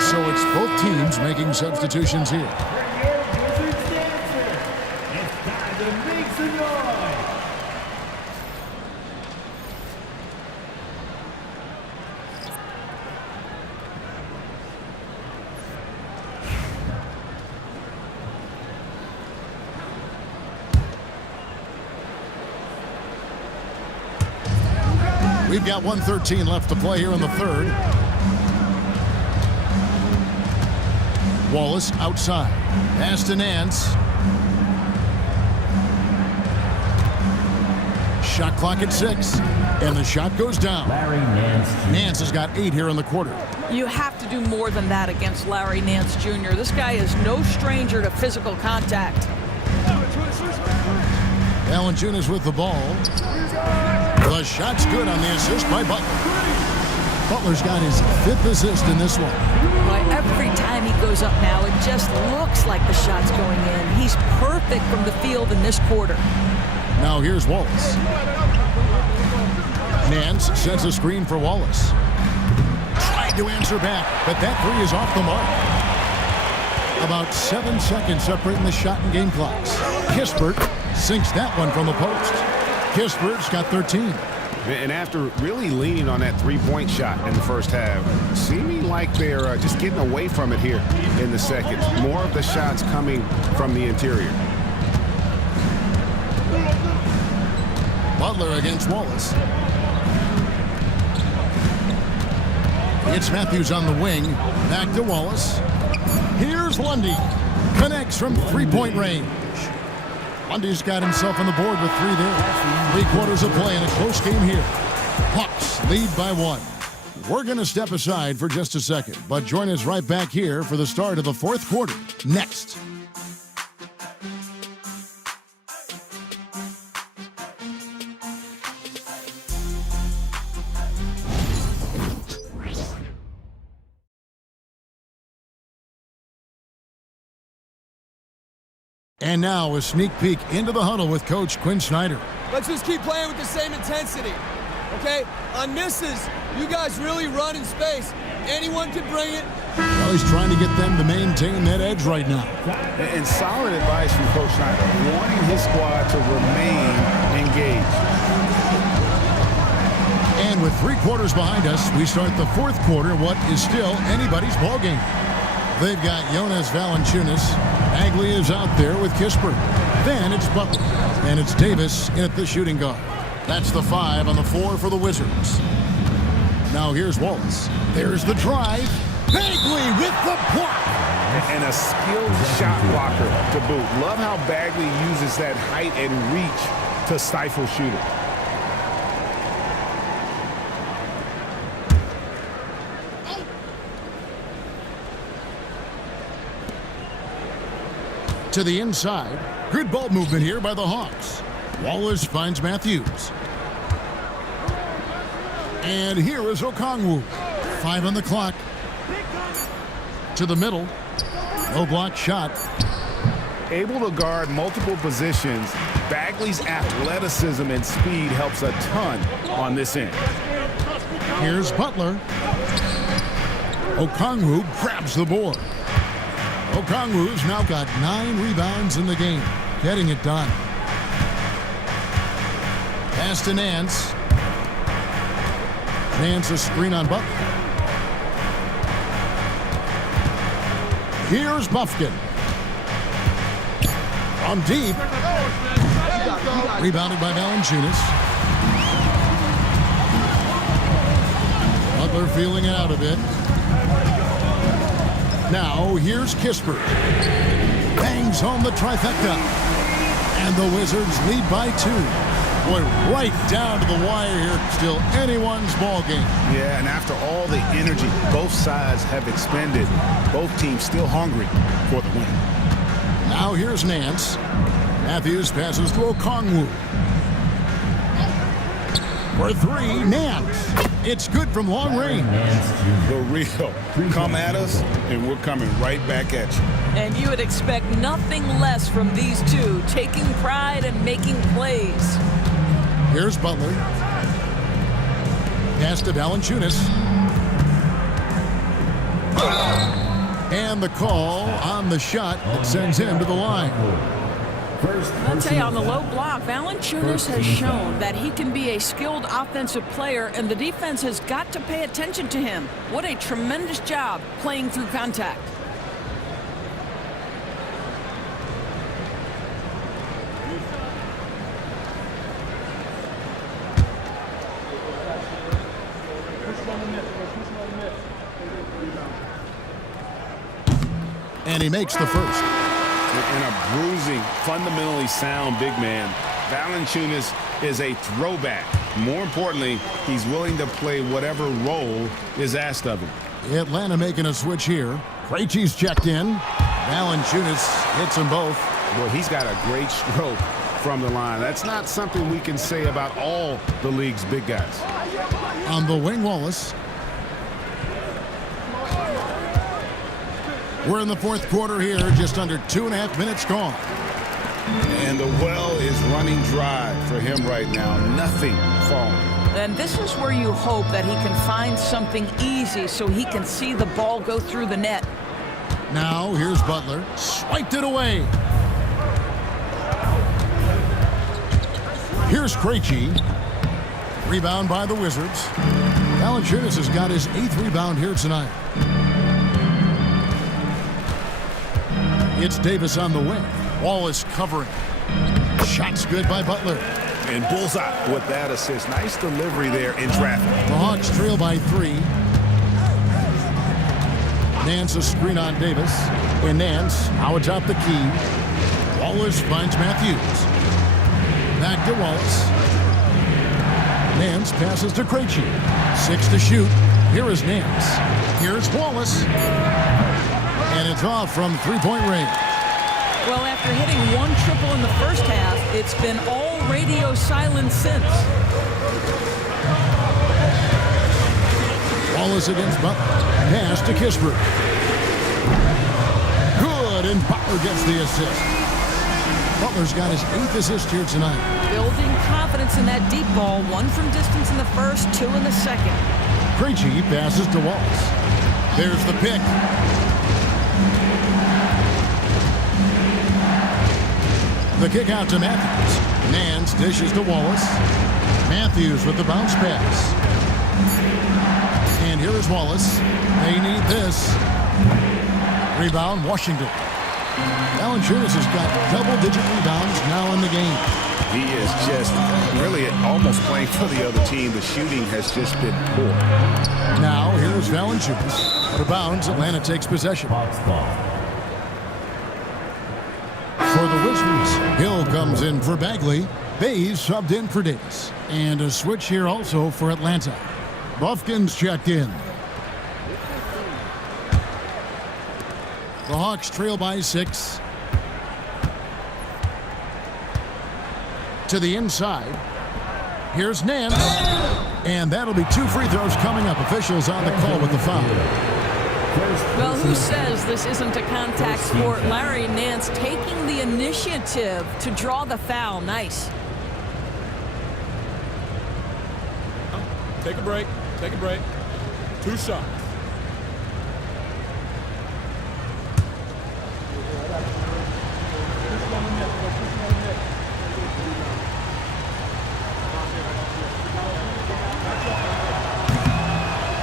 So it's both teams making substitutions here. For your Wizards dancer. It's time to make some noise. We've got 1:13 left to play here in the third. Wallace outside. Pass to Nance. Shot clock at 6, and the shot goes down. Larry Nance. Nance has got 8 here in the quarter. You have to do more than that against Larry Nance Jr. This guy is no stranger to physical contact. Valanciunas with the ball. The shot's good on the assist by Butler. Butler's got his 5th assist in this one. Boy, every time he goes up now, it just looks like the shot's going in. He's perfect from the field in this quarter. Now here's Wallace. Nance sends a screen for Wallace. Tried to answer back, but that 3 is off the mark. About 7 seconds separating the shot and game clocks. Kispert sinks that one from the post. Kispert's got 13. And after really leaning on that three-point shot in the first half, seeming like they're just getting away from it here in the second. More of the shots coming from the interior. Butler against Wallace. It's Matthews on the wing. Back to Wallace. Here's Lundy. Connects from three-point range. Lundy's got himself on the board with 3 there. 3 quarters of play in a close game here. Hawks lead by 1. We're going to step aside for just a second, but join us right back here for the start of the 4th quarter. Next. And now a sneak peek into the huddle with Coach Quinn Snyder. Let's just keep playing with the same intensity, okay? On misses, you guys really run in space. Anyone can bring it. Well, he's trying to get them to maintain that edge right now. And solid advice from Coach Snyder, wanting his squad to remain engaged. And with 3 quarters behind us, we start the 4th quarter, what is still anybody's ballgame. They've got Jonas Valanciunas. Bagley is out there with Kispert. Then it's Butler. And it's Davis in at the shooting guard. That's the 5 on the 4 for the Wizards. Now here's Wallace. There's the drive. Bagley with the block. And a skilled shot blocker to boot. Love how Bagley uses that height and reach to stifle shooters. To the inside. Good ball movement here by the Hawks. Wallace finds Matthews. And here is Okongwu. 5 on the clock. To the middle. No block shot. Able to guard multiple positions, Bagley's athleticism and speed helps a ton on this end. Here's Butler. Okongwu grabs the board. Okongwu's now got 9 rebounds in the game, getting it done. Pass to Nance. Nance a screen on Butler. Here's Buffkin. From deep. Rebounded by Valanciunas. Butler feeling it out a bit. Now, here's Kispert. Bangs home the trifecta. And the Wizards lead by 2. Boy, right down to the wire here. Still anyone's ball game. Yeah, and after all the energy both sides have expended, both teams still hungry for the win. Now here's Nance. Matthews passes to Okongwu. For 3, Nance. It's good from long range. The real. Come at us, and we're coming right back at you. And you would expect nothing less from these two, taking pride and making plays. Here's Butler. Pass to Valanciunas. And the call on the shot that sends him to the line. I'll tell you, on the low block, Valanciunas has shown that he can be a skilled offensive player, and the defense has got to pay attention to him. What a tremendous job playing through contact. And he makes the first. And a bruising, fundamentally sound big man. Valanciunas is a throwback. More importantly, he's willing to play whatever role is asked of him. Atlanta making a switch here. Krejci's checked in. Valanciunas hits them both. Well, he's got a great stroke from the line. That's not something we can say about all the league's big guys. On the wing, Wallace. We're in the fourth quarter here, just under 2.5 minutes gone. And the well is running dry for him right now. Nothing falling. And this is where you hope that he can find something easy so he can see the ball go through the net. Now, here's Butler. Swiped it away. Here's Krejci. Rebound by the Wizards. Valanciunas has got his 8th rebound here tonight. It's Davis on the wing. Wallace covering. Shot's good by Butler. And bullseye with that assist. Nice delivery there in traffic. The Hawks trail by 3. Nance a screen on Davis. And Nance now atop the key. Wallace finds Matthews. Back to Wallace. Nance passes to Krejci. 6 to shoot. Here is Nance. Here's Wallace. And it's off from three-point range. Well, after hitting 1 triple in the first half, it's been all radio silence since. Wallace against Butler. Pass to Kispert. Good, and Butler gets the assist. Butler's got his 8th assist here tonight. Building confidence in that deep ball. 1 from distance in the first, 2 in the second. Krejci passes to Wallace. There's the pick. The kick out to Matthews. Nance dishes to Wallace. Matthews with the bounce pass. And here is Wallace. They need this. Rebound, Washington. Valanciunas has got double-digit rebounds now in the game. He is just really almost playing for the other team. The shooting has just been poor. Now, here's Valanciunas. Out of bounds, Atlanta takes possession. For the Wizards, Hill comes in for Bagley. Bays subbed in for Davis. And a switch here also for Atlanta. Buffkin's checked in. The Hawks trail by 6. To the inside. Here's Nance. And that'll be 2 free throws coming up. Officials on the call with the foul. Well, who says this isn't a contact sport? Larry Nance taking the initiative to draw the foul. Nice. Take a break. Take a break. 2 shots.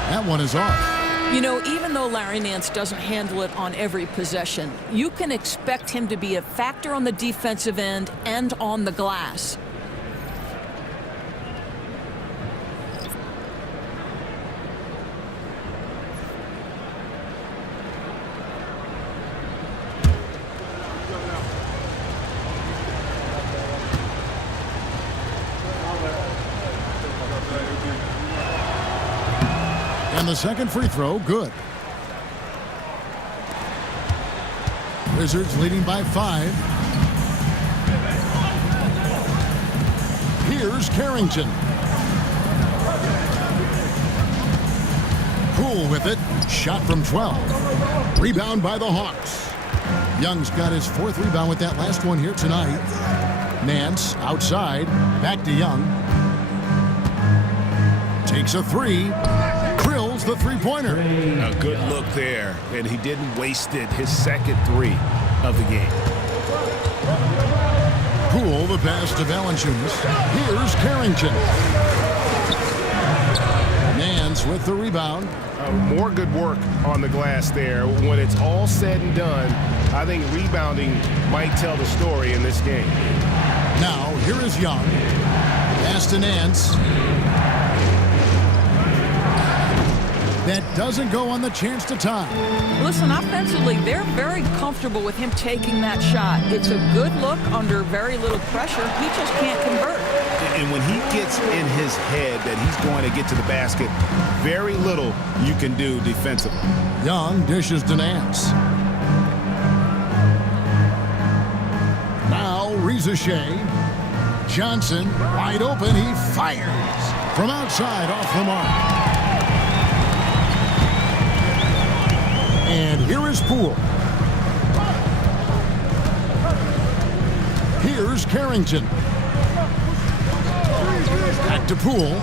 That one is off. You know, even though Larry Nance doesn't handle it on every possession, you can expect him to be a factor on the defensive end and on the glass. And the second free throw, good. Wizards leading by 5. Here's Carrington. Poole with it. Shot from 12. Rebound by the Hawks. Young's got his 4th rebound with that last one here tonight. Nance outside. Back to Young. Takes a 3. Drills the three-pointer. A good look there, and he didn't waste it. His second 3 of the game. Poole, the pass to Valanciunas. Here's Carrington. Nance with the rebound. More good work on the glass there. When it's all said and done, I think rebounding might tell the story in this game. Now, here is Young. Pass to Nance. That doesn't go on the chance to tie. Listen, offensively, they're very comfortable with him taking that shot. It's a good look under very little pressure. He just can't convert. And when he gets in his head that he's going to get to the basket, very little you can do defensively. Young dishes to Nance. Now Rizichet. Johnson wide open. He fires from outside off the mark. And here is Poole. Here's Carrington. Back to Poole.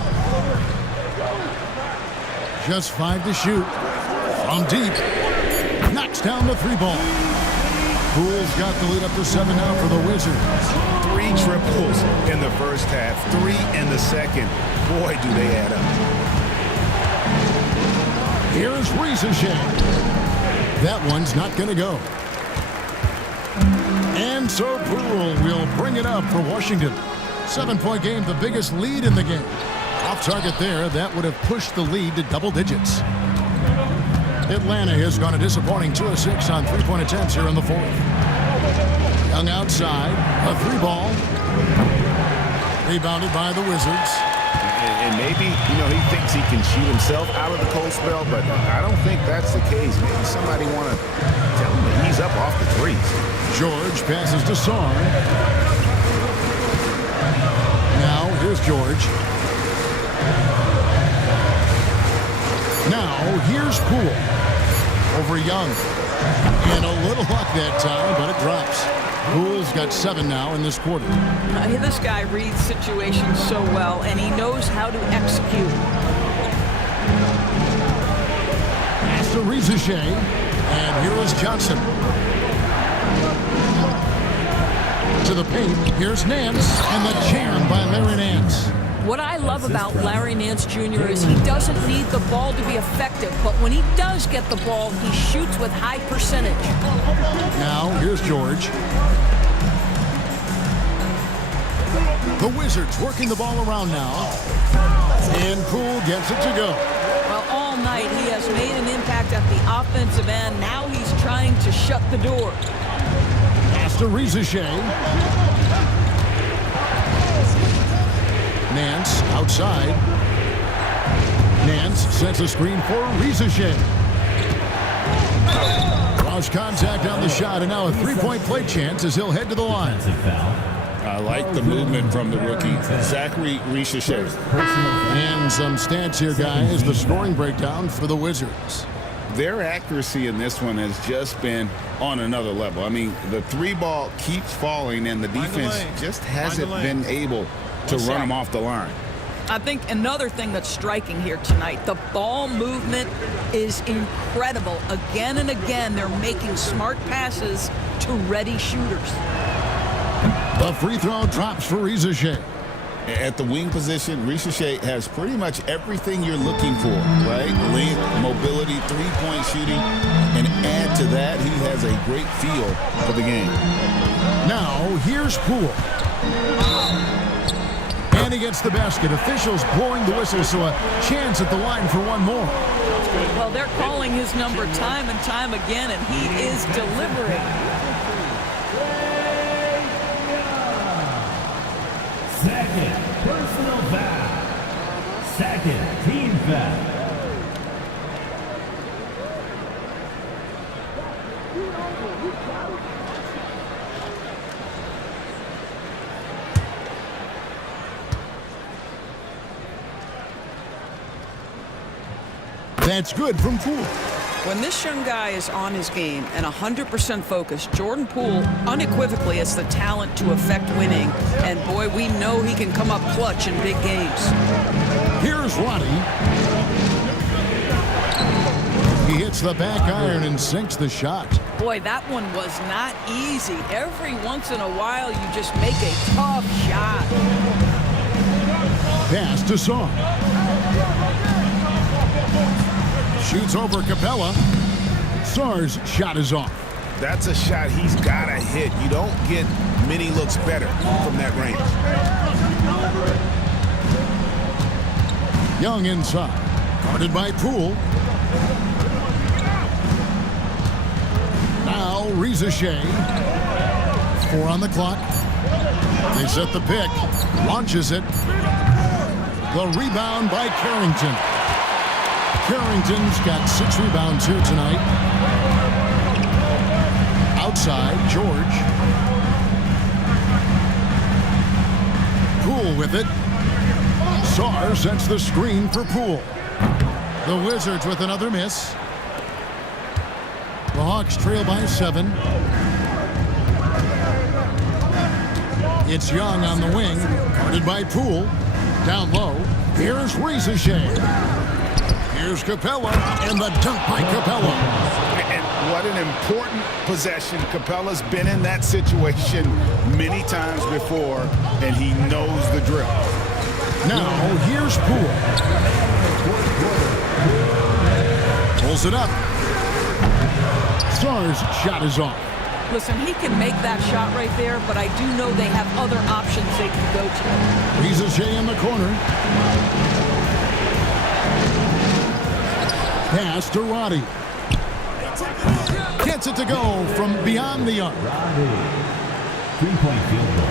Just 5 to shoot. From deep. Knocks down the 3-ball. Poole's got the lead up to 7 now for the Wizards. 3 triples in the first half, 3 in the second. Boy, do they add up. Here's Rizichet. That one's not going to go. And so Poole will bring it up for Washington. 7-point game, the biggest lead in the game. Off target there, that would have pushed the lead to double digits. Atlanta has gone a disappointing 2 of 6 on 3-point attempts here in the 4th. Young outside, a 3-ball. Rebounded by the Wizards. And maybe, he thinks he can shoot himself out of the cold spell, but I don't think that's the case. Maybe somebody want to tell him to ease up off the threes. George passes to Sarr. Now, here's George. Now, here's Poole over Young. And a little luck that time, but it drops. Poole's got 7 now in this quarter. This guy reads situations so well, and he knows how to execute. Pass to Rizichet, and here is Johnson. To the paint, here's Nance, and the jam by Larry Nance. What I love about Larry Nance Jr. is he doesn't need the ball to be effective, but when he does get the ball, he shoots with high percentage. Now, here's George. The Wizards working the ball around now. And Poole gets it to go. Well, all night he has made an impact at the offensive end. Now he's trying to shut the door. Pass to Rizichet. Nance outside. Nance sets a screen for Rizichet. Lost contact on the shot, and now a 3-point play chance as he'll head to the line. I like the movement from the rookie, Zachary Rizichet. And some stats here, guys. The scoring breakdown for the Wizards. Their accuracy in this one has just been on another level. I mean, the 3-ball keeps falling, and the defense just hasn't been able to run them off the line. I think another thing that's striking here tonight, the ball movement is incredible. Again and again, they're making smart passes to ready shooters. The free throw drops for Rizichet. At the wing position, Rizichet has pretty much everything you're looking for, right? Length, mobility, 3-point shooting, and add to that, he has a great feel for the game. Now, here's Poole. And he gets the basket. Officials blowing the whistle, so a chance at the line for one more. Well, they're calling his number time and time again, and he is delivering. Second personal foul. Second team foul. That's good from Poole. When this young guy is on his game and 100% focused, Jordan Poole unequivocally has the talent to affect winning. And boy, we know he can come up clutch in big games. Here's Ronnie. He hits the back iron and sinks the shot. Boy, that one was not easy. Every once in a while, you just make a tough shot. Pass to Sarr. Shoots over Capella. Sarr's shot is off. That's a shot he's got to hit. You don't get many looks better from that range. Young inside. Guarded by Poole. Now Reza Shea. 4 on the clock. They set the pick. Launches it. The rebound by Carrington. Carrington's got 6 rebounds here tonight. Outside, George. Poole with it. Sarr sets the screen for Poole. The Wizards with another miss. The Hawks trail by 7. It's Young on the wing, guarded by Poole. Down low, here's Reza Shea. Here's Capella, and the dunk by Capella. And what an important possession. Capella's been in that situation many times before, and he knows the drill. Now, here's Poole. Pulls it up. Sarr's shot is off. Listen, he can make that shot right there, but I do know they have other options they can go to. Reza Shea in the corner. Pass to Roddy. Gets it to go from beyond the arc. 3-point field goal.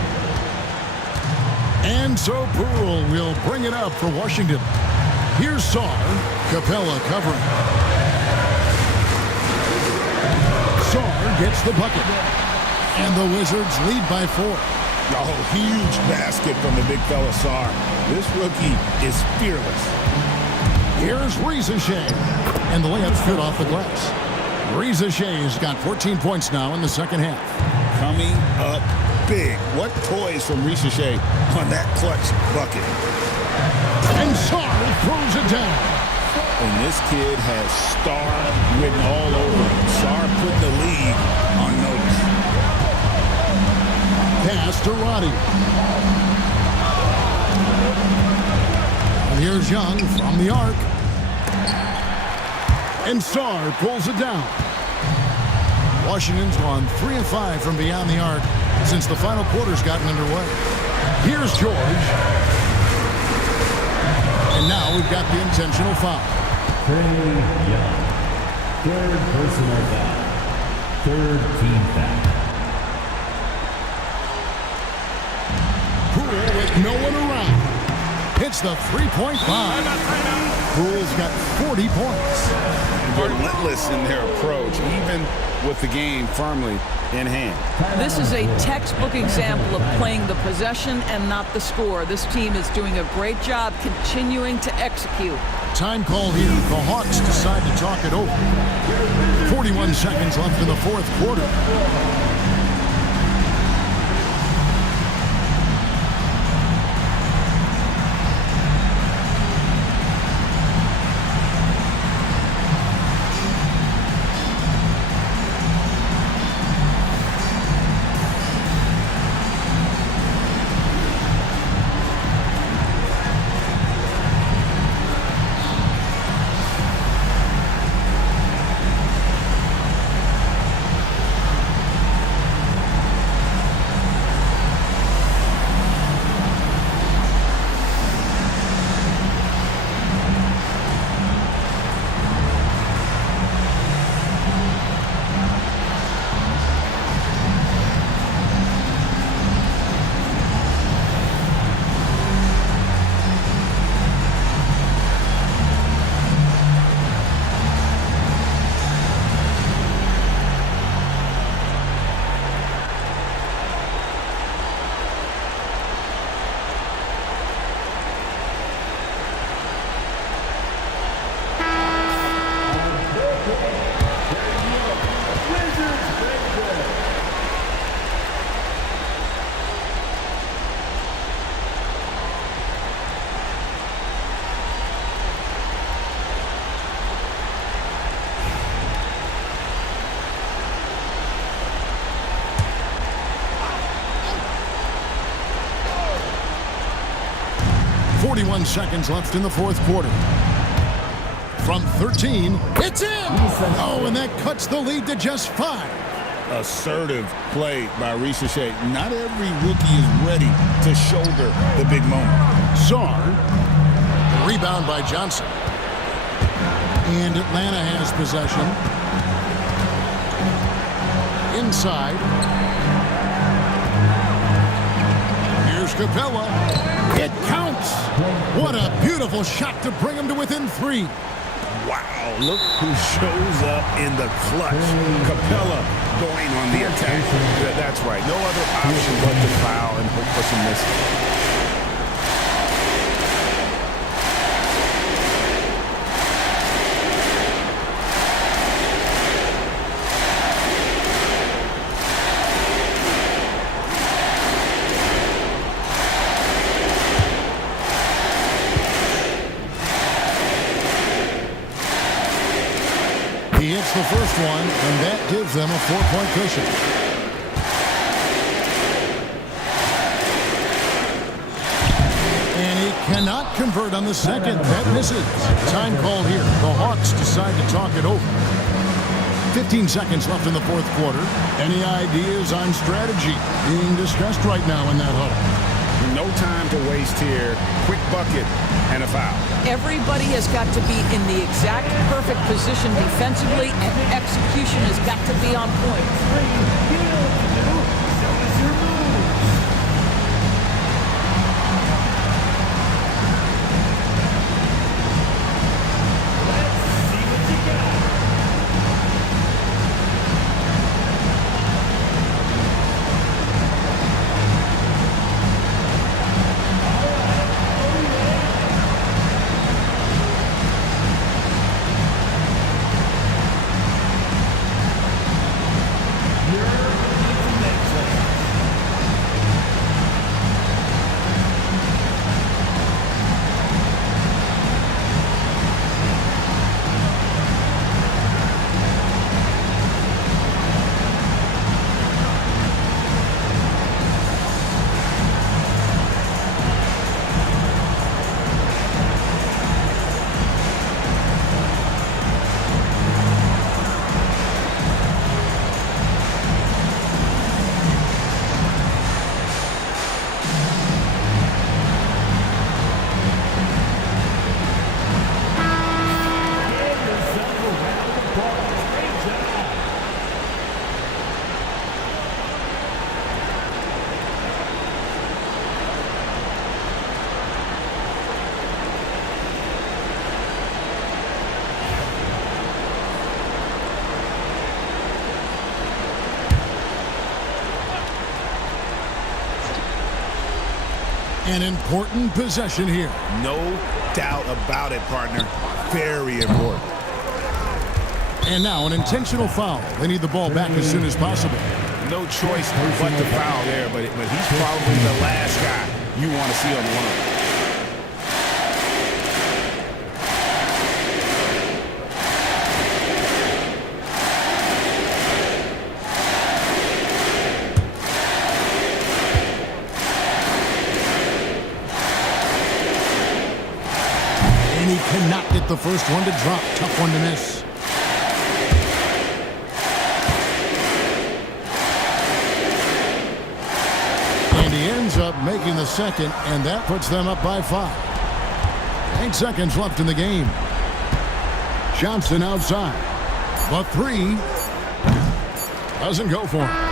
And so Poole will bring it up for Washington. Here's Sarr. Capella covering. Sarr gets the bucket. And the Wizards lead by 4. Oh, huge basket from the big fella Sarr. This rookie is fearless. Here's Reza Shea. And the layup's good off the glass. Reza Shea's got 14 points now in the second half. Coming up big. What poise from Reza Shea on that clutch bucket. And Sarr throws it down. And this kid has star written all over him. Sarr put the league on notice. Pass to Roddy. And here's Young from the arc. And Sarr pulls it down. Washington's gone 3 of 5 from beyond the arc since the final quarter's gotten underway. Here's George. And now we've got the intentional foul. Trey Young. 3rd personal foul. 3rd team foul. Poole with no one around. Hits the three-point bomb. Poole's got 40 points. Relentless in their approach, even with the game firmly in hand. This is a textbook example of playing the possession and not the score. This team is doing a great job continuing to execute. Time call here. The Hawks decide to talk it over. 41 seconds left in the fourth quarter. Seconds left in the fourth quarter. From 13, it's in! Oh, and that cuts the lead to just 5. Assertive play by Reza Shea. Not every rookie is ready to shoulder the big moment. Sarr, the rebound by Johnson. And Atlanta has possession. Inside. Here's Capella. It counts. What a beautiful shot to bring him to within 3. Wow, look who shows up in the clutch. Capella going on the attack. That's right. No other option but to foul and hope for some misses. He hits the first one, and that gives them a 4-point cushion. And he cannot convert on the second. That misses. Time call here. The Hawks decide to talk it over. 15 seconds left in the fourth quarter. Any ideas on strategy being discussed right now in that huddle? No time to waste here. Quick bucket and a foul. Everybody has got to be in the exact perfect position defensively, and execution has got to be on point. An important possession here. No doubt about it, partner. Very important. And now an intentional foul. They need the ball back as soon as possible. No choice but to foul there, but he's probably the last guy you want to see on the line. And he cannot get the first one to drop. Tough one to miss. And he ends up making the second, and that puts them up by 5. 8 seconds left in the game. Johnson outside. But 3 doesn't go for him.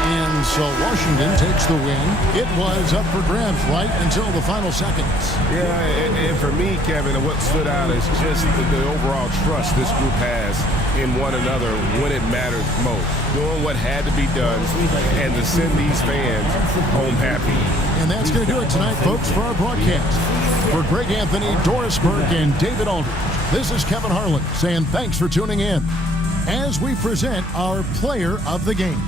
And so Washington takes the win. It was up for grabs right until the final seconds. Yeah, and for me, Kevin, what stood out is just the overall trust this group has in one another when it matters most. Doing what had to be done and to send these fans home happy. And that's going to do it tonight, folks, for our broadcast. For Greg Anthony, Doris Burke, and David Aldridge, this is Kevin Harlan saying thanks for tuning in as we present our player of the game.